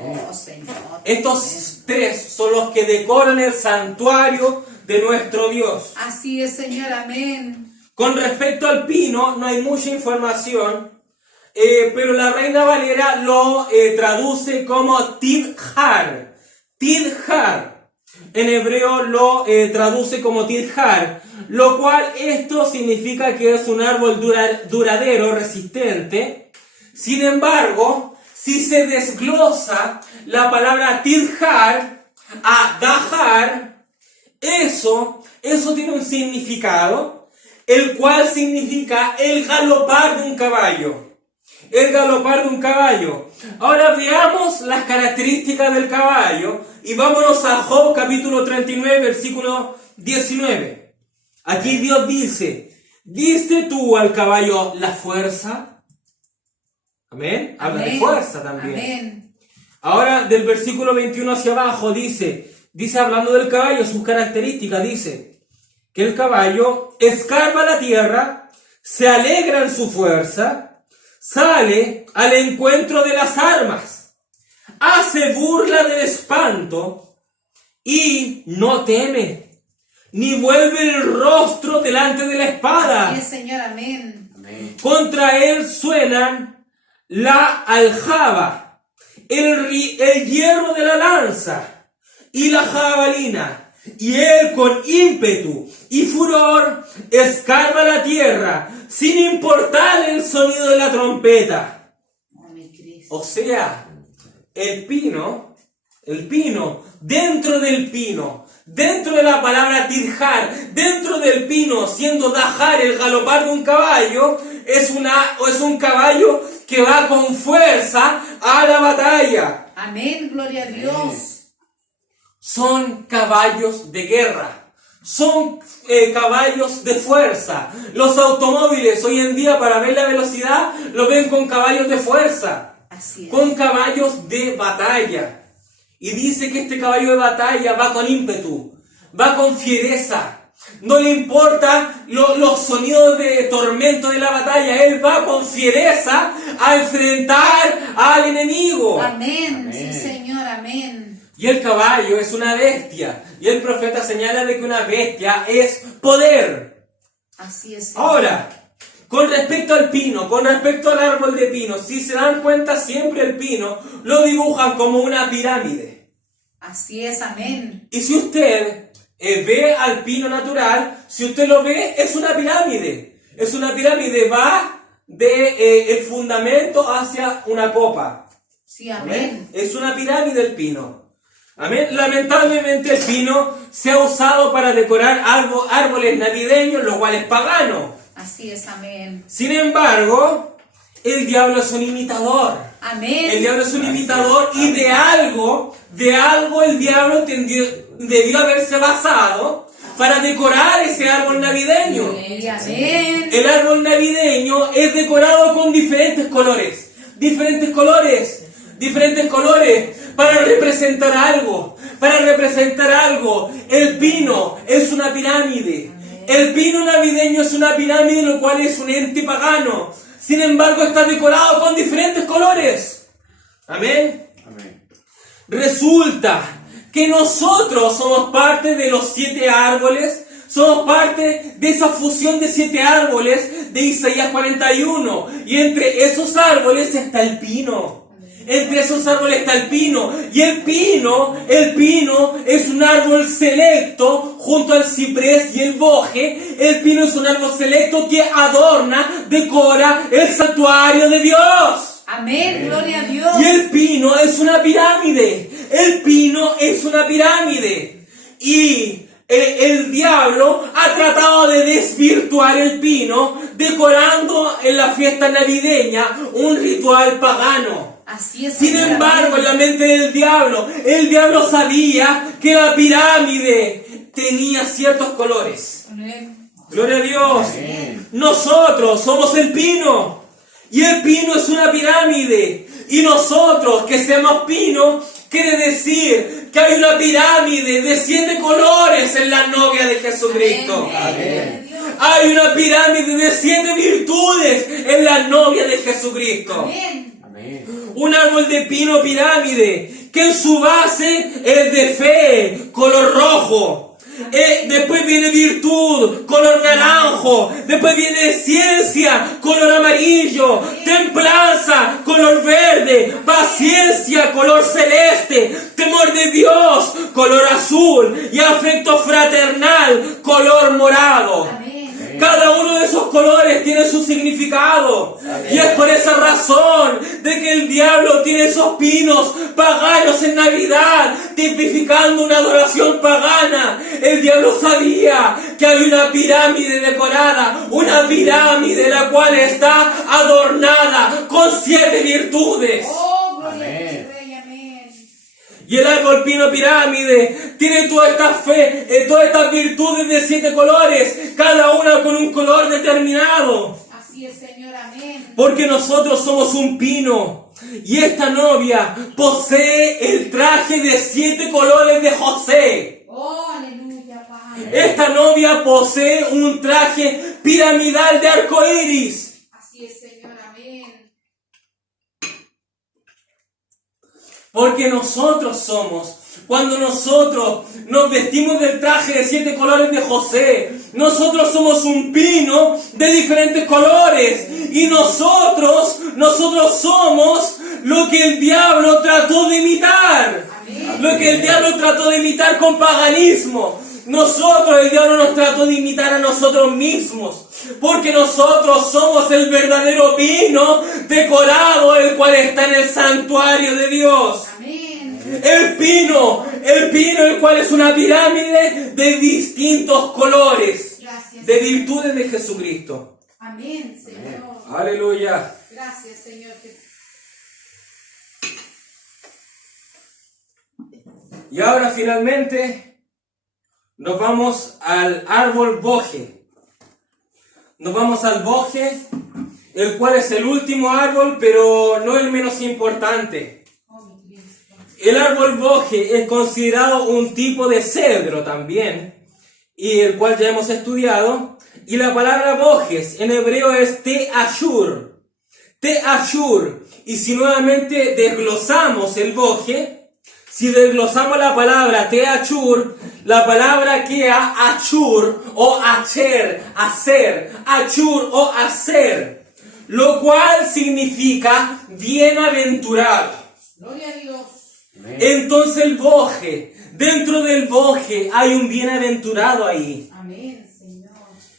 Oh, Señor. Estos tres son los que decoran el santuario de nuestro Dios. Así es, Señor. Amén. Con respecto al pino, no hay mucha información, pero la Reina Valera lo traduce como tidjar. Tidjar. En hebreo lo traduce como tidjar, lo cual esto significa que es un árbol duradero, resistente. Sin embargo, si se desglosa la palabra tidjar a dajar, eso tiene un significado, el cual significa el galopar de un caballo. El galopar de un caballo. Ahora veamos las características del caballo y vámonos a Job capítulo 39, versículo 19. Aquí Dios dice: ¿diste tú al caballo la fuerza? Amén. Habla de fuerza también. Amén. Ahora del versículo 21 hacia abajo dice hablando del caballo, sus características, dice que el caballo escarba la tierra, se alegra en su fuerza, sale al encuentro de las armas, hace burla del espanto y no teme, ni vuelve el rostro delante de la espada. Así es, Señor. Amén. Amén. Contra él suenan la aljaba, el hierro de la lanza y la jabalina, y él con ímpetu y furor escarba la tierra, sin importar el sonido de la trompeta. Oh, mi Cristo. O sea, el pino, dentro del pino, dentro de la palabra tidjar, dentro del pino, siendo dajar el galopar de un caballo, es un caballo que va con fuerza a la batalla. Amén. Gloria a Dios. Son caballos de guerra, son caballos de fuerza. Los automóviles hoy en día, para ver la velocidad, lo ven con caballos de fuerza, Así es. con caballos de batalla. Y dice que este caballo de batalla va con ímpetu, va con fiereza. No le importa los sonidos de tormento de la batalla, él va con fiereza a enfrentar al enemigo. Amén. Amén. Sí, Señor. Amén. Y el caballo es una bestia. Y el profeta señala de que una bestia es poder. Así es, Señor. Ahora, con respecto al pino, con respecto al árbol de pino, si se dan cuenta, siempre el pino lo dibujan como una pirámide. Así es. Amén. Y si usted ve al pino natural, si usted lo ve, es una pirámide. Es una pirámide, va de el fundamento hacia una copa. Sí, amén. Es una pirámide el pino. Amén. Lamentablemente el pino se ha usado para decorar árboles navideños, lo cual es pagano. Así es. Amén. Sin embargo, el diablo es un imitador. Amén. El diablo es un imitador y de algo el diablo debió haberse basado para decorar ese árbol navideño. Sí, amén. El árbol navideño es decorado con diferentes colores para representar algo, El pino es una pirámide. El pino navideño es una pirámide, lo cual es un ente pagano. Sin embargo, está decorado con diferentes colores. Amén. Amén. Resulta que nosotros somos parte de los 7 árboles, somos parte de esa fusión de 7 árboles de Isaías 41. Y entre esos árboles está el pino. Entre esos árboles está el pino. Y el pino es un árbol selecto junto al ciprés y el boje. El pino es un árbol selecto que adorna, decora el santuario de Dios. Amén, gloria a Dios. Y el pino es una pirámide. El pino es una pirámide. Y el diablo ha tratado de desvirtuar el pino, decorando en la fiesta navideña un ritual pagano. Así es. Sin Señor, embargo, amén. en la mente del diablo, el diablo sabía que la pirámide tenía ciertos colores. Amén. Gloria a Dios. Amén. Nosotros somos el pino. Y el pino es una pirámide. Y nosotros que seamos pino, quiere decir que hay una pirámide de 7 colores en la novia de Jesucristo. Amén. Hay una pirámide de 7 virtudes en la novia de Jesucristo. Amén. Amén. Un árbol de pino pirámide que en su base es de fe, color rojo. Después viene virtud, color naranjo. Después viene ciencia, color amarillo. Templanza, color verde. Paciencia, color celeste. Temor de Dios, color azul. Y afecto fraternal, color morado. Amén. Cada uno de esos colores tiene su significado. Y es por esa razón de que el diablo tiene esos pinos paganos en Navidad, tipificando una adoración pagana. El diablo sabía que hay una pirámide decorada, una pirámide la cual está adornada con 7 virtudes. Oh, gloria a Amén. Dios, Rey, amén. Y el árbol pino pirámide tiene toda esta fe, todas estas virtudes de 7 colores, cada una con un color determinado. Así es, Señor, amén. Porque nosotros somos un pino. Y esta novia posee el traje de 7 colores de José. Oh, aleluya, Padre. Esta novia posee un traje piramidal de arco iris. Así es, Señor, amén. Porque nosotros somos, cuando nosotros nos vestimos del traje de 7 colores de José, nosotros somos un pino de diferentes colores. Y nosotros somos lo que el diablo trató de imitar. Amén. Lo que el diablo trató de imitar con paganismo. El diablo nos trató de imitar a nosotros mismos. Porque nosotros somos el verdadero pino decorado, el cual está en el santuario de Dios. Amén. El pino, el cual es una pirámide de distintos colores, Gracias. de virtudes de Jesucristo. Amén, Señor. Aleluya. Gracias, Señor. Y ahora finalmente nos vamos al árbol boje. Nos vamos al boje, el cual es el último árbol, pero no el menos importante. Oh, mi Cristo. El árbol boje es considerado un tipo de cedro también, y el cual ya hemos estudiado. Y la palabra bojes en hebreo es te-ashur. Te-ashur. Y si nuevamente desglosamos el boje, si desglosamos la palabra te-ashur, la palabra queda achur o acher, hacer, achur o hacer, lo cual significa bienaventurado. Gloria a Dios. Amén. Entonces el boje, dentro del boje hay un bienaventurado ahí. Amén, Señor.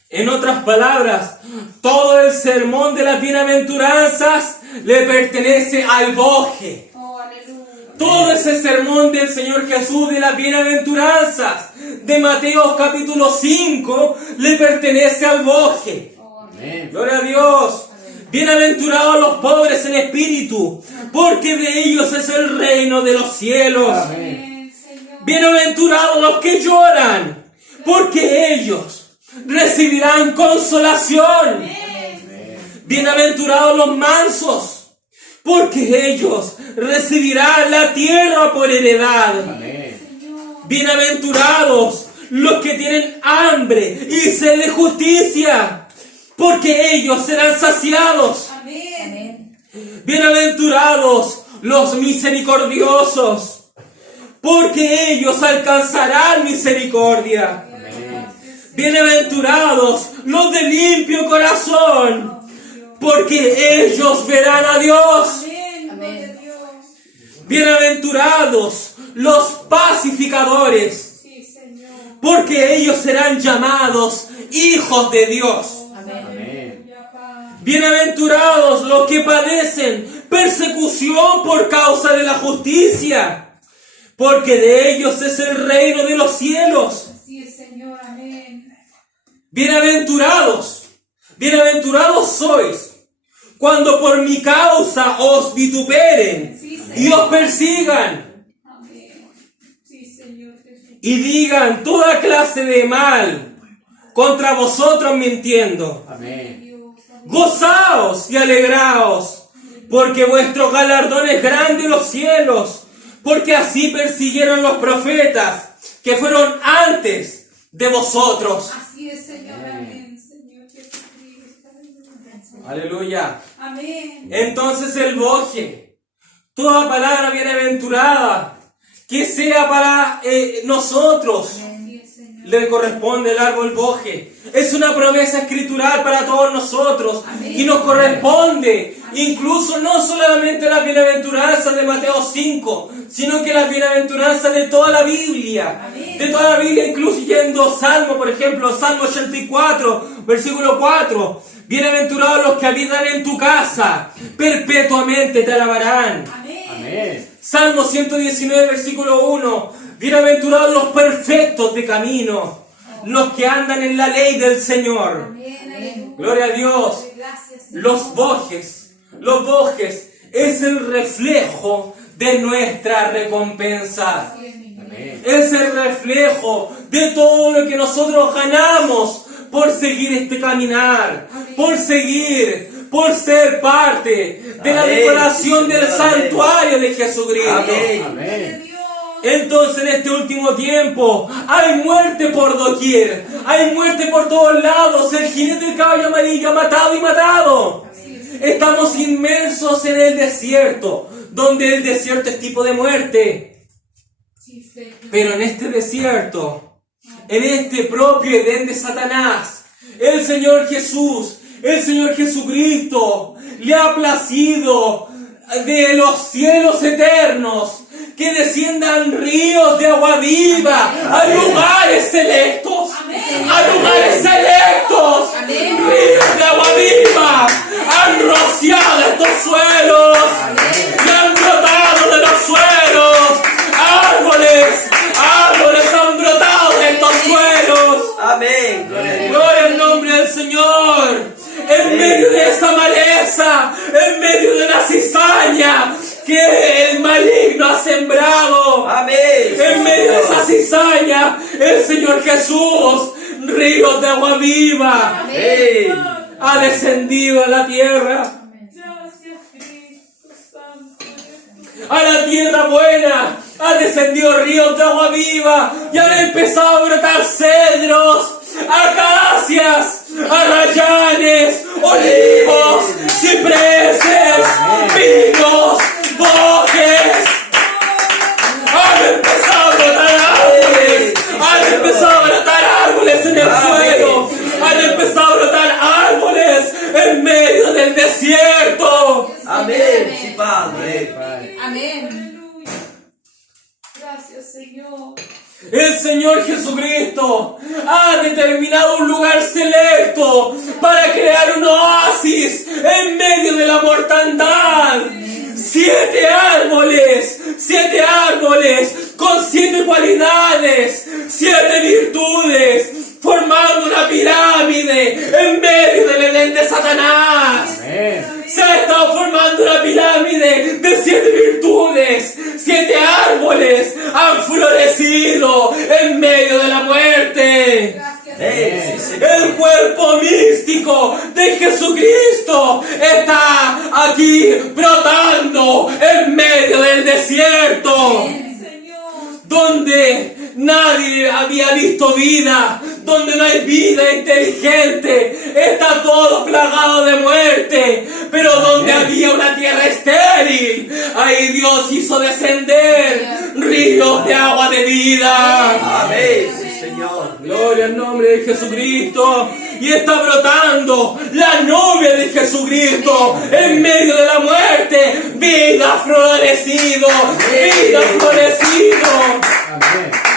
En otras palabras, todo el sermón de las bienaventuranzas le pertenece al boje. Oh, aleluya. Todo ese sermón del Señor Jesús de las bienaventuranzas de Mateo capítulo 5 le pertenece al boje. Oh, amén. Amén. Gloria a Dios. Bienaventurados los pobres en espíritu, porque de ellos es el reino de los cielos. Amén, Señor. Bienaventurados los que lloran, porque ellos recibirán consolación. Amén. Bienaventurados los mansos, porque ellos recibirán la tierra por heredad. Amén. Señor. Bienaventurados los que tienen hambre y sed de justicia, porque ellos serán saciados. Amén. Bienaventurados los misericordiosos, porque ellos alcanzarán misericordia. Bienaventurados los de limpio corazón, porque ellos verán a Dios. Amén. Gloria a Dios. Bienaventurados los pacificadores, Sí, Señor. porque ellos serán llamados hijos de Dios. Amén. Aleluya, Padre. Bienaventurados los que padecen persecución por causa de la justicia, porque de ellos es el reino de los cielos. Así es, Señor. Amén. Bienaventurados, bienaventurados sois, cuando por mi causa os vituperen Sí, Señor. y os persigan Amén. Sí, Señor Jesús. y digan toda clase de mal contra vosotros mintiendo. Amén. Dios. Amén. Gozaos y alegraos, porque vuestro galardón es grande en los cielos, porque así persiguieron los profetas que fueron antes de vosotros. Así es, Señor. Amén. Señor Jesucristo. Aleluya. Amén. Entonces el boje, toda palabra bienaventurada, que sea para nosotros, Así es, Señor. le corresponde el árbol boje. Es una promesa escritural para todos nosotros y nos corresponde incluso no solamente las bienaventuranzas de Mateo 5, sino que las bienaventuranzas de toda la Biblia. Amén. De toda la Biblia, incluyendo Salmo, por ejemplo, Salmo 84, versículo 4. Bienaventurados los que habitan en tu casa, perpetuamente te alabarán. Amén. Amén. Salmo 119, versículo 1. Bienaventurados los perfectos de camino, los que andan en la ley del Señor. Amén. Aleluya. Gloria a Dios. Gracias, Señor. Los bojes es el reflejo de nuestra recompensa. Así es, mi Dios. Amén. Es el reflejo de todo lo que nosotros ganamos por seguir este caminar, por seguir, por ser parte de la Amén. decoración del Amén. santuario de Jesucristo. Amén. De Amén. Dios. Entonces en este último tiempo hay muerte por doquier, hay muerte por todos lados, el jinete del caballo amarillo ha matado y matado. Así es. Estamos inmersos en el desierto, donde el desierto es tipo de muerte. Sí, Señor. Pero en este desierto, en este propio Edén de Satanás, el Señor Jesús, el Señor Jesucristo, le ha placido de los cielos eternos que desciendan ríos de agua viva a lugares selectos, a lugares selectos, ríos de agua viva han rociado estos suelos y han brotado de los suelos, árboles han brotado de estos suelos. Amén. Gloria a Dios. Gloria al nombre del Señor. En medio de esa maleza, en medio de la cizaña que el maligno ha sembrado, Amén. en medio de esa cizaña, el Señor Jesús, ríos de agua viva, Amén. ha descendido a la tierra, Gracias, Cristo Santo. a la tierra buena, ha descendido ríos de agua viva y han empezado a brotar cedros, acacias, arrayanes, olivos, cipreses, pinos, bojes. Han empezado a brotar árboles, han empezado a brotar árboles en el suelo, han empezado a brotar árboles en medio del desierto. Amén. Sí, Padre. Amén. Aleluya. Gracias, Señor. El Señor Jesucristo ha determinado un lugar selecto para crear un oasis en medio de la mortandad. 7 árboles con 7 cualidades, 7 virtudes, formando una pirámide en medio del Edén de Satanás. Amén. Se ha estado formando una pirámide de 7 virtudes. 7 árboles han florecido en medio de la muerte. Gracias, Amén. Sí, Señor. El cuerpo místico de Jesucristo está aquí brotando en medio del desierto, Señor. donde nadie había visto vida, donde no hay vida inteligente, está todo plagado de muerte, pero donde había una tierra estéril, ahí Dios hizo descender ríos de agua de vida. Amén. Sí, Señor. Gloria al nombre de Jesucristo. Y está brotando la novia de Jesucristo en medio de la muerte. Vida florecido, vida florecido.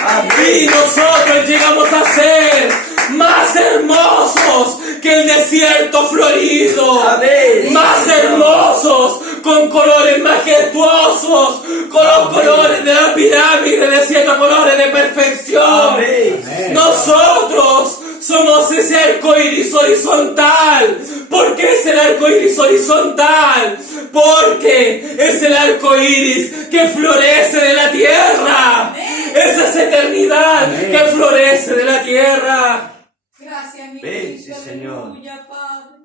Amén. Y nosotros llegamos a ser más hermosos que el desierto florido. Amén. Más hermosos, con colores majestuosos, con los colores de la pirámide de 7 colores de perfección. Amén. Nosotros somos ese arco iris horizontal. ¿Por qué es el arco iris horizontal? Porque es el arco iris que florece de la tierra. Es esa eternidad Amén. que florece de la tierra. Gracias, mi Ven, Cristo. sí, Señor. Aleluya, Padre.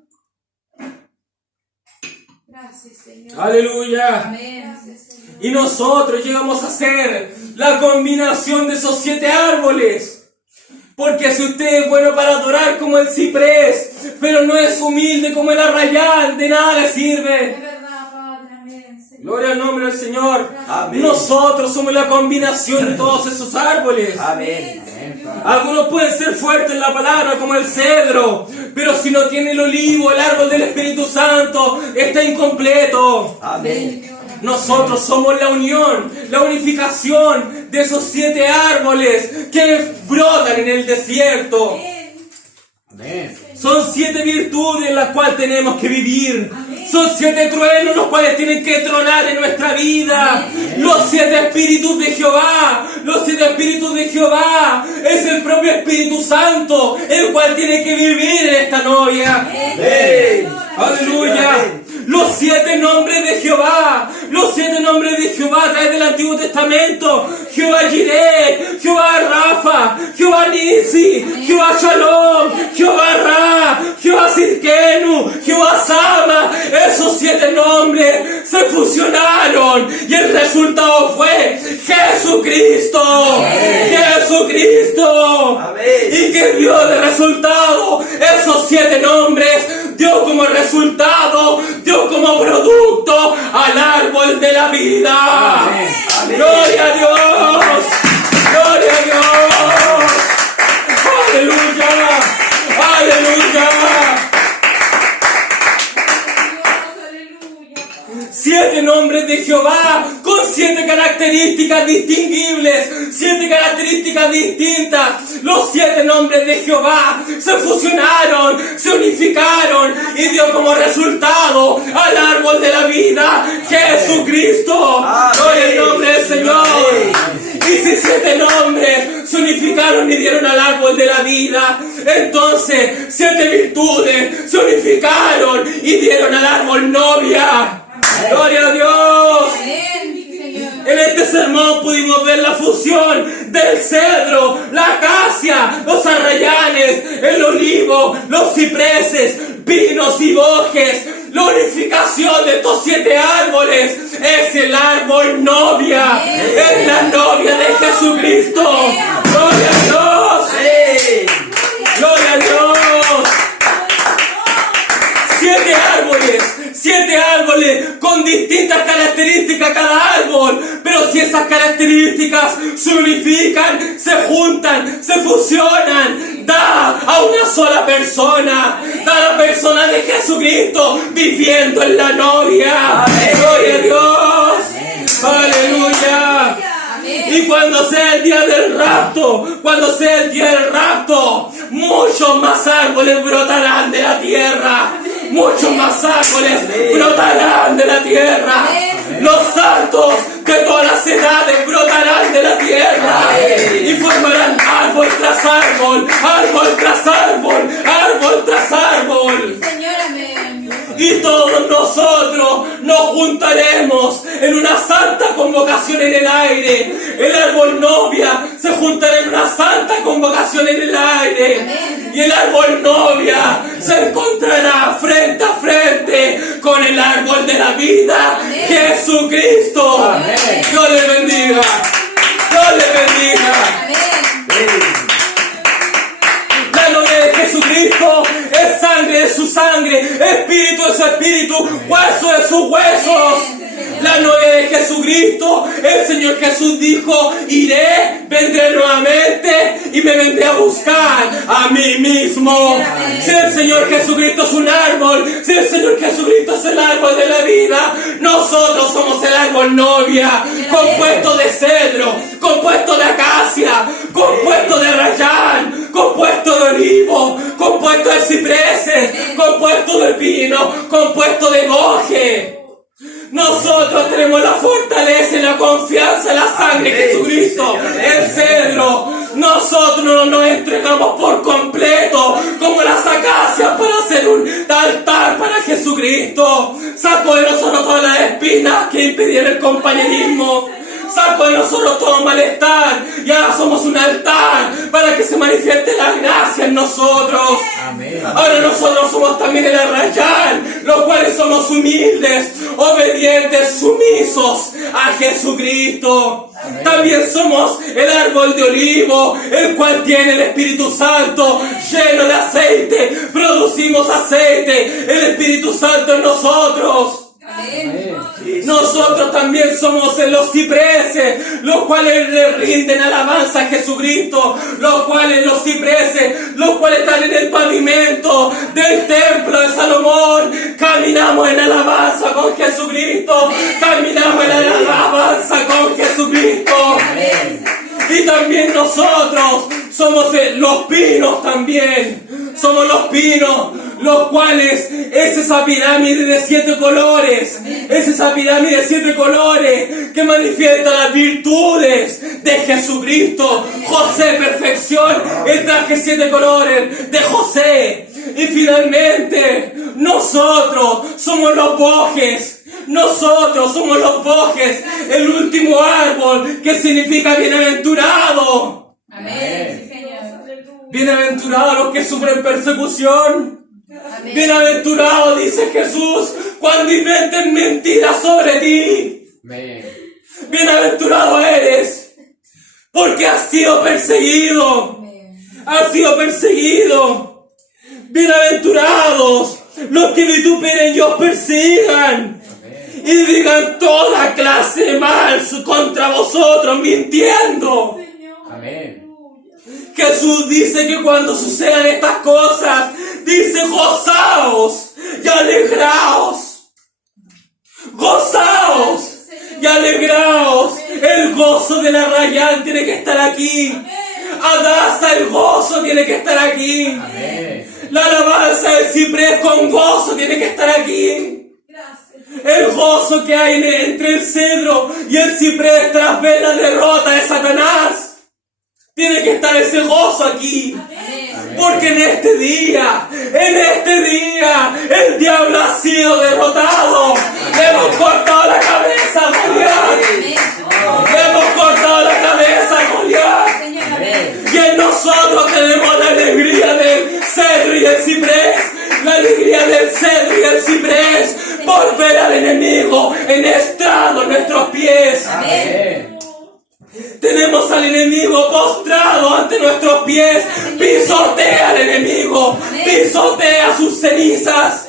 Gracias, Señor. Aleluya. Amén. Gracias, Señor. Y nosotros llegamos a ser la combinación de esos 7 árboles. Porque si usted es bueno para adorar como el ciprés, pero no es humilde como el arrayán, de nada le Es sirve. verdad, Padre. Amén, Señor. Gloria al nombre del Señor. Amén. Nosotros somos la combinación de todos esos árboles. Amén. Algunos pueden ser fuertes en la palabra como el cedro, pero si no tiene el olivo, el árbol del Espíritu Santo, está incompleto. Amén. Nosotros somos la unión, la unificación de esos 7 árboles que brotan en el desierto. Amén. Son 7 virtudes en las cuales tenemos que vivir. Son 7 truenos los cuales tienen que tronar en nuestra vida. Los 7 espíritus de Jehová. Los 7 espíritus de Jehová. Es el propio Espíritu Santo el cual tiene que vivir en esta novia. Amén. Aleluya. Amén. Los 7 nombres de Jehová. Los 7 nombres de Jehová a través del Antiguo Testamento. Jehová Jireh, Jehová Rafa, Jehová Nisi, Jehová Shalom, Jehová Ra, Jehová Sirkenu, Jehová Sama. Esos 7 nombres se fusionaron y el resultado fue Jesucristo. Jesucristo. Amén. ¿Y qué dio de resultado? Esos 7 nombres dio como resultado, dio como producto al árbol de la vida. Amén. Amén. Gloria a Dios. Gloria a Dios. Aleluya. Aleluya. Aleluya, Padre. 7 nombres de Jehová con 7 características distinguibles, 7 características distintas. Los 7 nombres de Jehová se fusionaron, se unificaron y dio como resultado al árbol de la vida Jesucristo. Gloria al nombre del Señor. Y si 7 nombres se unificaron y dieron al árbol de la vida, entonces 7 virtudes se unificaron y dieron al árbol novia. Gloria a Dios. En este sermón pudimos ver la fusión del cedro, la acacia, los arrayanes, el olivo, los cipreses, pinos y bojes. La unificación de estos 7 árboles es el árbol novia, es la novia de Jesucristo. Gloria a Dios. Amén. Gloria a Dios. 7 árboles con distintas características cada árbol, pero si esas características se unifican, se juntan, se fusionan, da a una sola persona, da a la persona de Jesucristo viviendo en la novia. Gloria a Dios. Aleluya. Y cuando sea el día del rapto, muchos más árboles brotarán de la tierra. Muchos más árboles brotarán de la tierra. Los santos de todas las edades brotarán de la tierra. Y formarán árbol tras árbol, árbol tras árbol, árbol tras árbol. Señor, amén. Y todos nosotros nos juntaremos en una santa convocación en el aire. El árbol novia se juntará en una santa convocación en el aire. Y el árbol novia se encontrará frente a frente con el árbol de la vida, Jesucristo. Amén. Dios le bendiga. Dios le bendiga. La novia de Jesucristo es sangre de su sangre, espíritu de su espíritu, hueso de sus huesos. La novia de Jesucristo, el Señor Jesús dijo: iré, vendré nuevamente y me vendré a buscar a mí mismo. Si el Señor Jesucristo es un árbol, si el Señor Jesucristo es el árbol de la vida, nosotros somos el árbol novia, compuesto de cedro, compuesto de acacia, compuesto de rayán, compuesto de olivo, compuesto de cipreses, compuesto de pino, compuesto de goje. Nosotros tenemos la fortaleza y la confianza en la sangre de Jesucristo, el cedro. Nosotros no nos entregamos por completo como las acacias para hacer un altar para Jesucristo. Sacó de nosotros todas las espinas que impidieron el compañerismo. Sacó de nosotros todo malestar y ahora somos un altar para que se manifieste la gracia en nosotros. Amén. Ahora nosotros somos también el arrayán, los cuales somos humildes, obedientes, sumisos a Jesucristo. Amén. También somos el árbol de olivo, el cual tiene el Espíritu Santo lleno de aceite. Producimos aceite, el Espíritu Santo en nosotros. Nosotros también somos los cipreses, los cuales le rinden alabanza a Jesucristo, los cipreses, los cuales están en el pavimento del templo de Salomón. Caminamos en alabanza con Jesucristo, caminamos en alabanza con Jesucristo. Y también nosotros somos los pinos también. Somos los pinos, los cuales es esa pirámide de 7 colores. Es esa pirámide de 7 colores que manifiesta las virtudes de Jesucristo. José, perfección, el traje 7 colores de José. Y finalmente, nosotros somos los bojes. Nosotros somos los bojes, el último árbol que significa bienaventurado. Amén. Bienaventurados los que sufren persecución. Amén. Bienaventurados, dice Jesús, cuando inventen mentiras sobre ti. Amén. Bienaventurado eres, porque has sido perseguido. Has sido perseguido. Bienaventurados los que vituperen y os persigan y digan toda clase de mal contra vosotros, mintiendo. Amén. Jesús dice que cuando sucedan estas cosas, dice: gozaos y alegraos. Gozaos y alegraos. El gozo del arrayán tiene que estar aquí. Adasa, el gozo tiene que estar aquí. Amén. La alabanza del ciprés con gozo tiene que estar aquí. El gozo que hay entre el cedro y el ciprés tras ver la derrota de Satanás. Tiene que estar ese gozo aquí. Porque en este día, el diablo ha sido derrotado. Le hemos cortado la cabeza a Goliat. Le hemos cortado la cabeza a Goliat. Y en nosotros tenemos la alegría del cedro y el ciprés. La alegría del cedro y el ciprés por ver al enemigo en estrado en nuestros pies. Amén. Tenemos al enemigo postrado ante nuestros pies. Pisotea al enemigo, pisotea sus cenizas.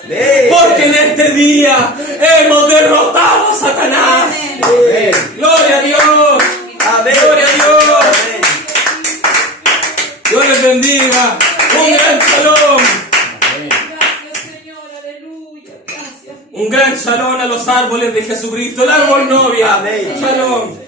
Porque en este día hemos derrotado a Satanás. Amén. Gloria a Dios. Amén. Gloria a Dios. Amén. Dios les bendiga. Un gran shalom. Amén. Gracias, Señor, aleluya. Gracias. Un gran shalom a los árboles de Jesucristo. El árbol novia. Amén. Shalom.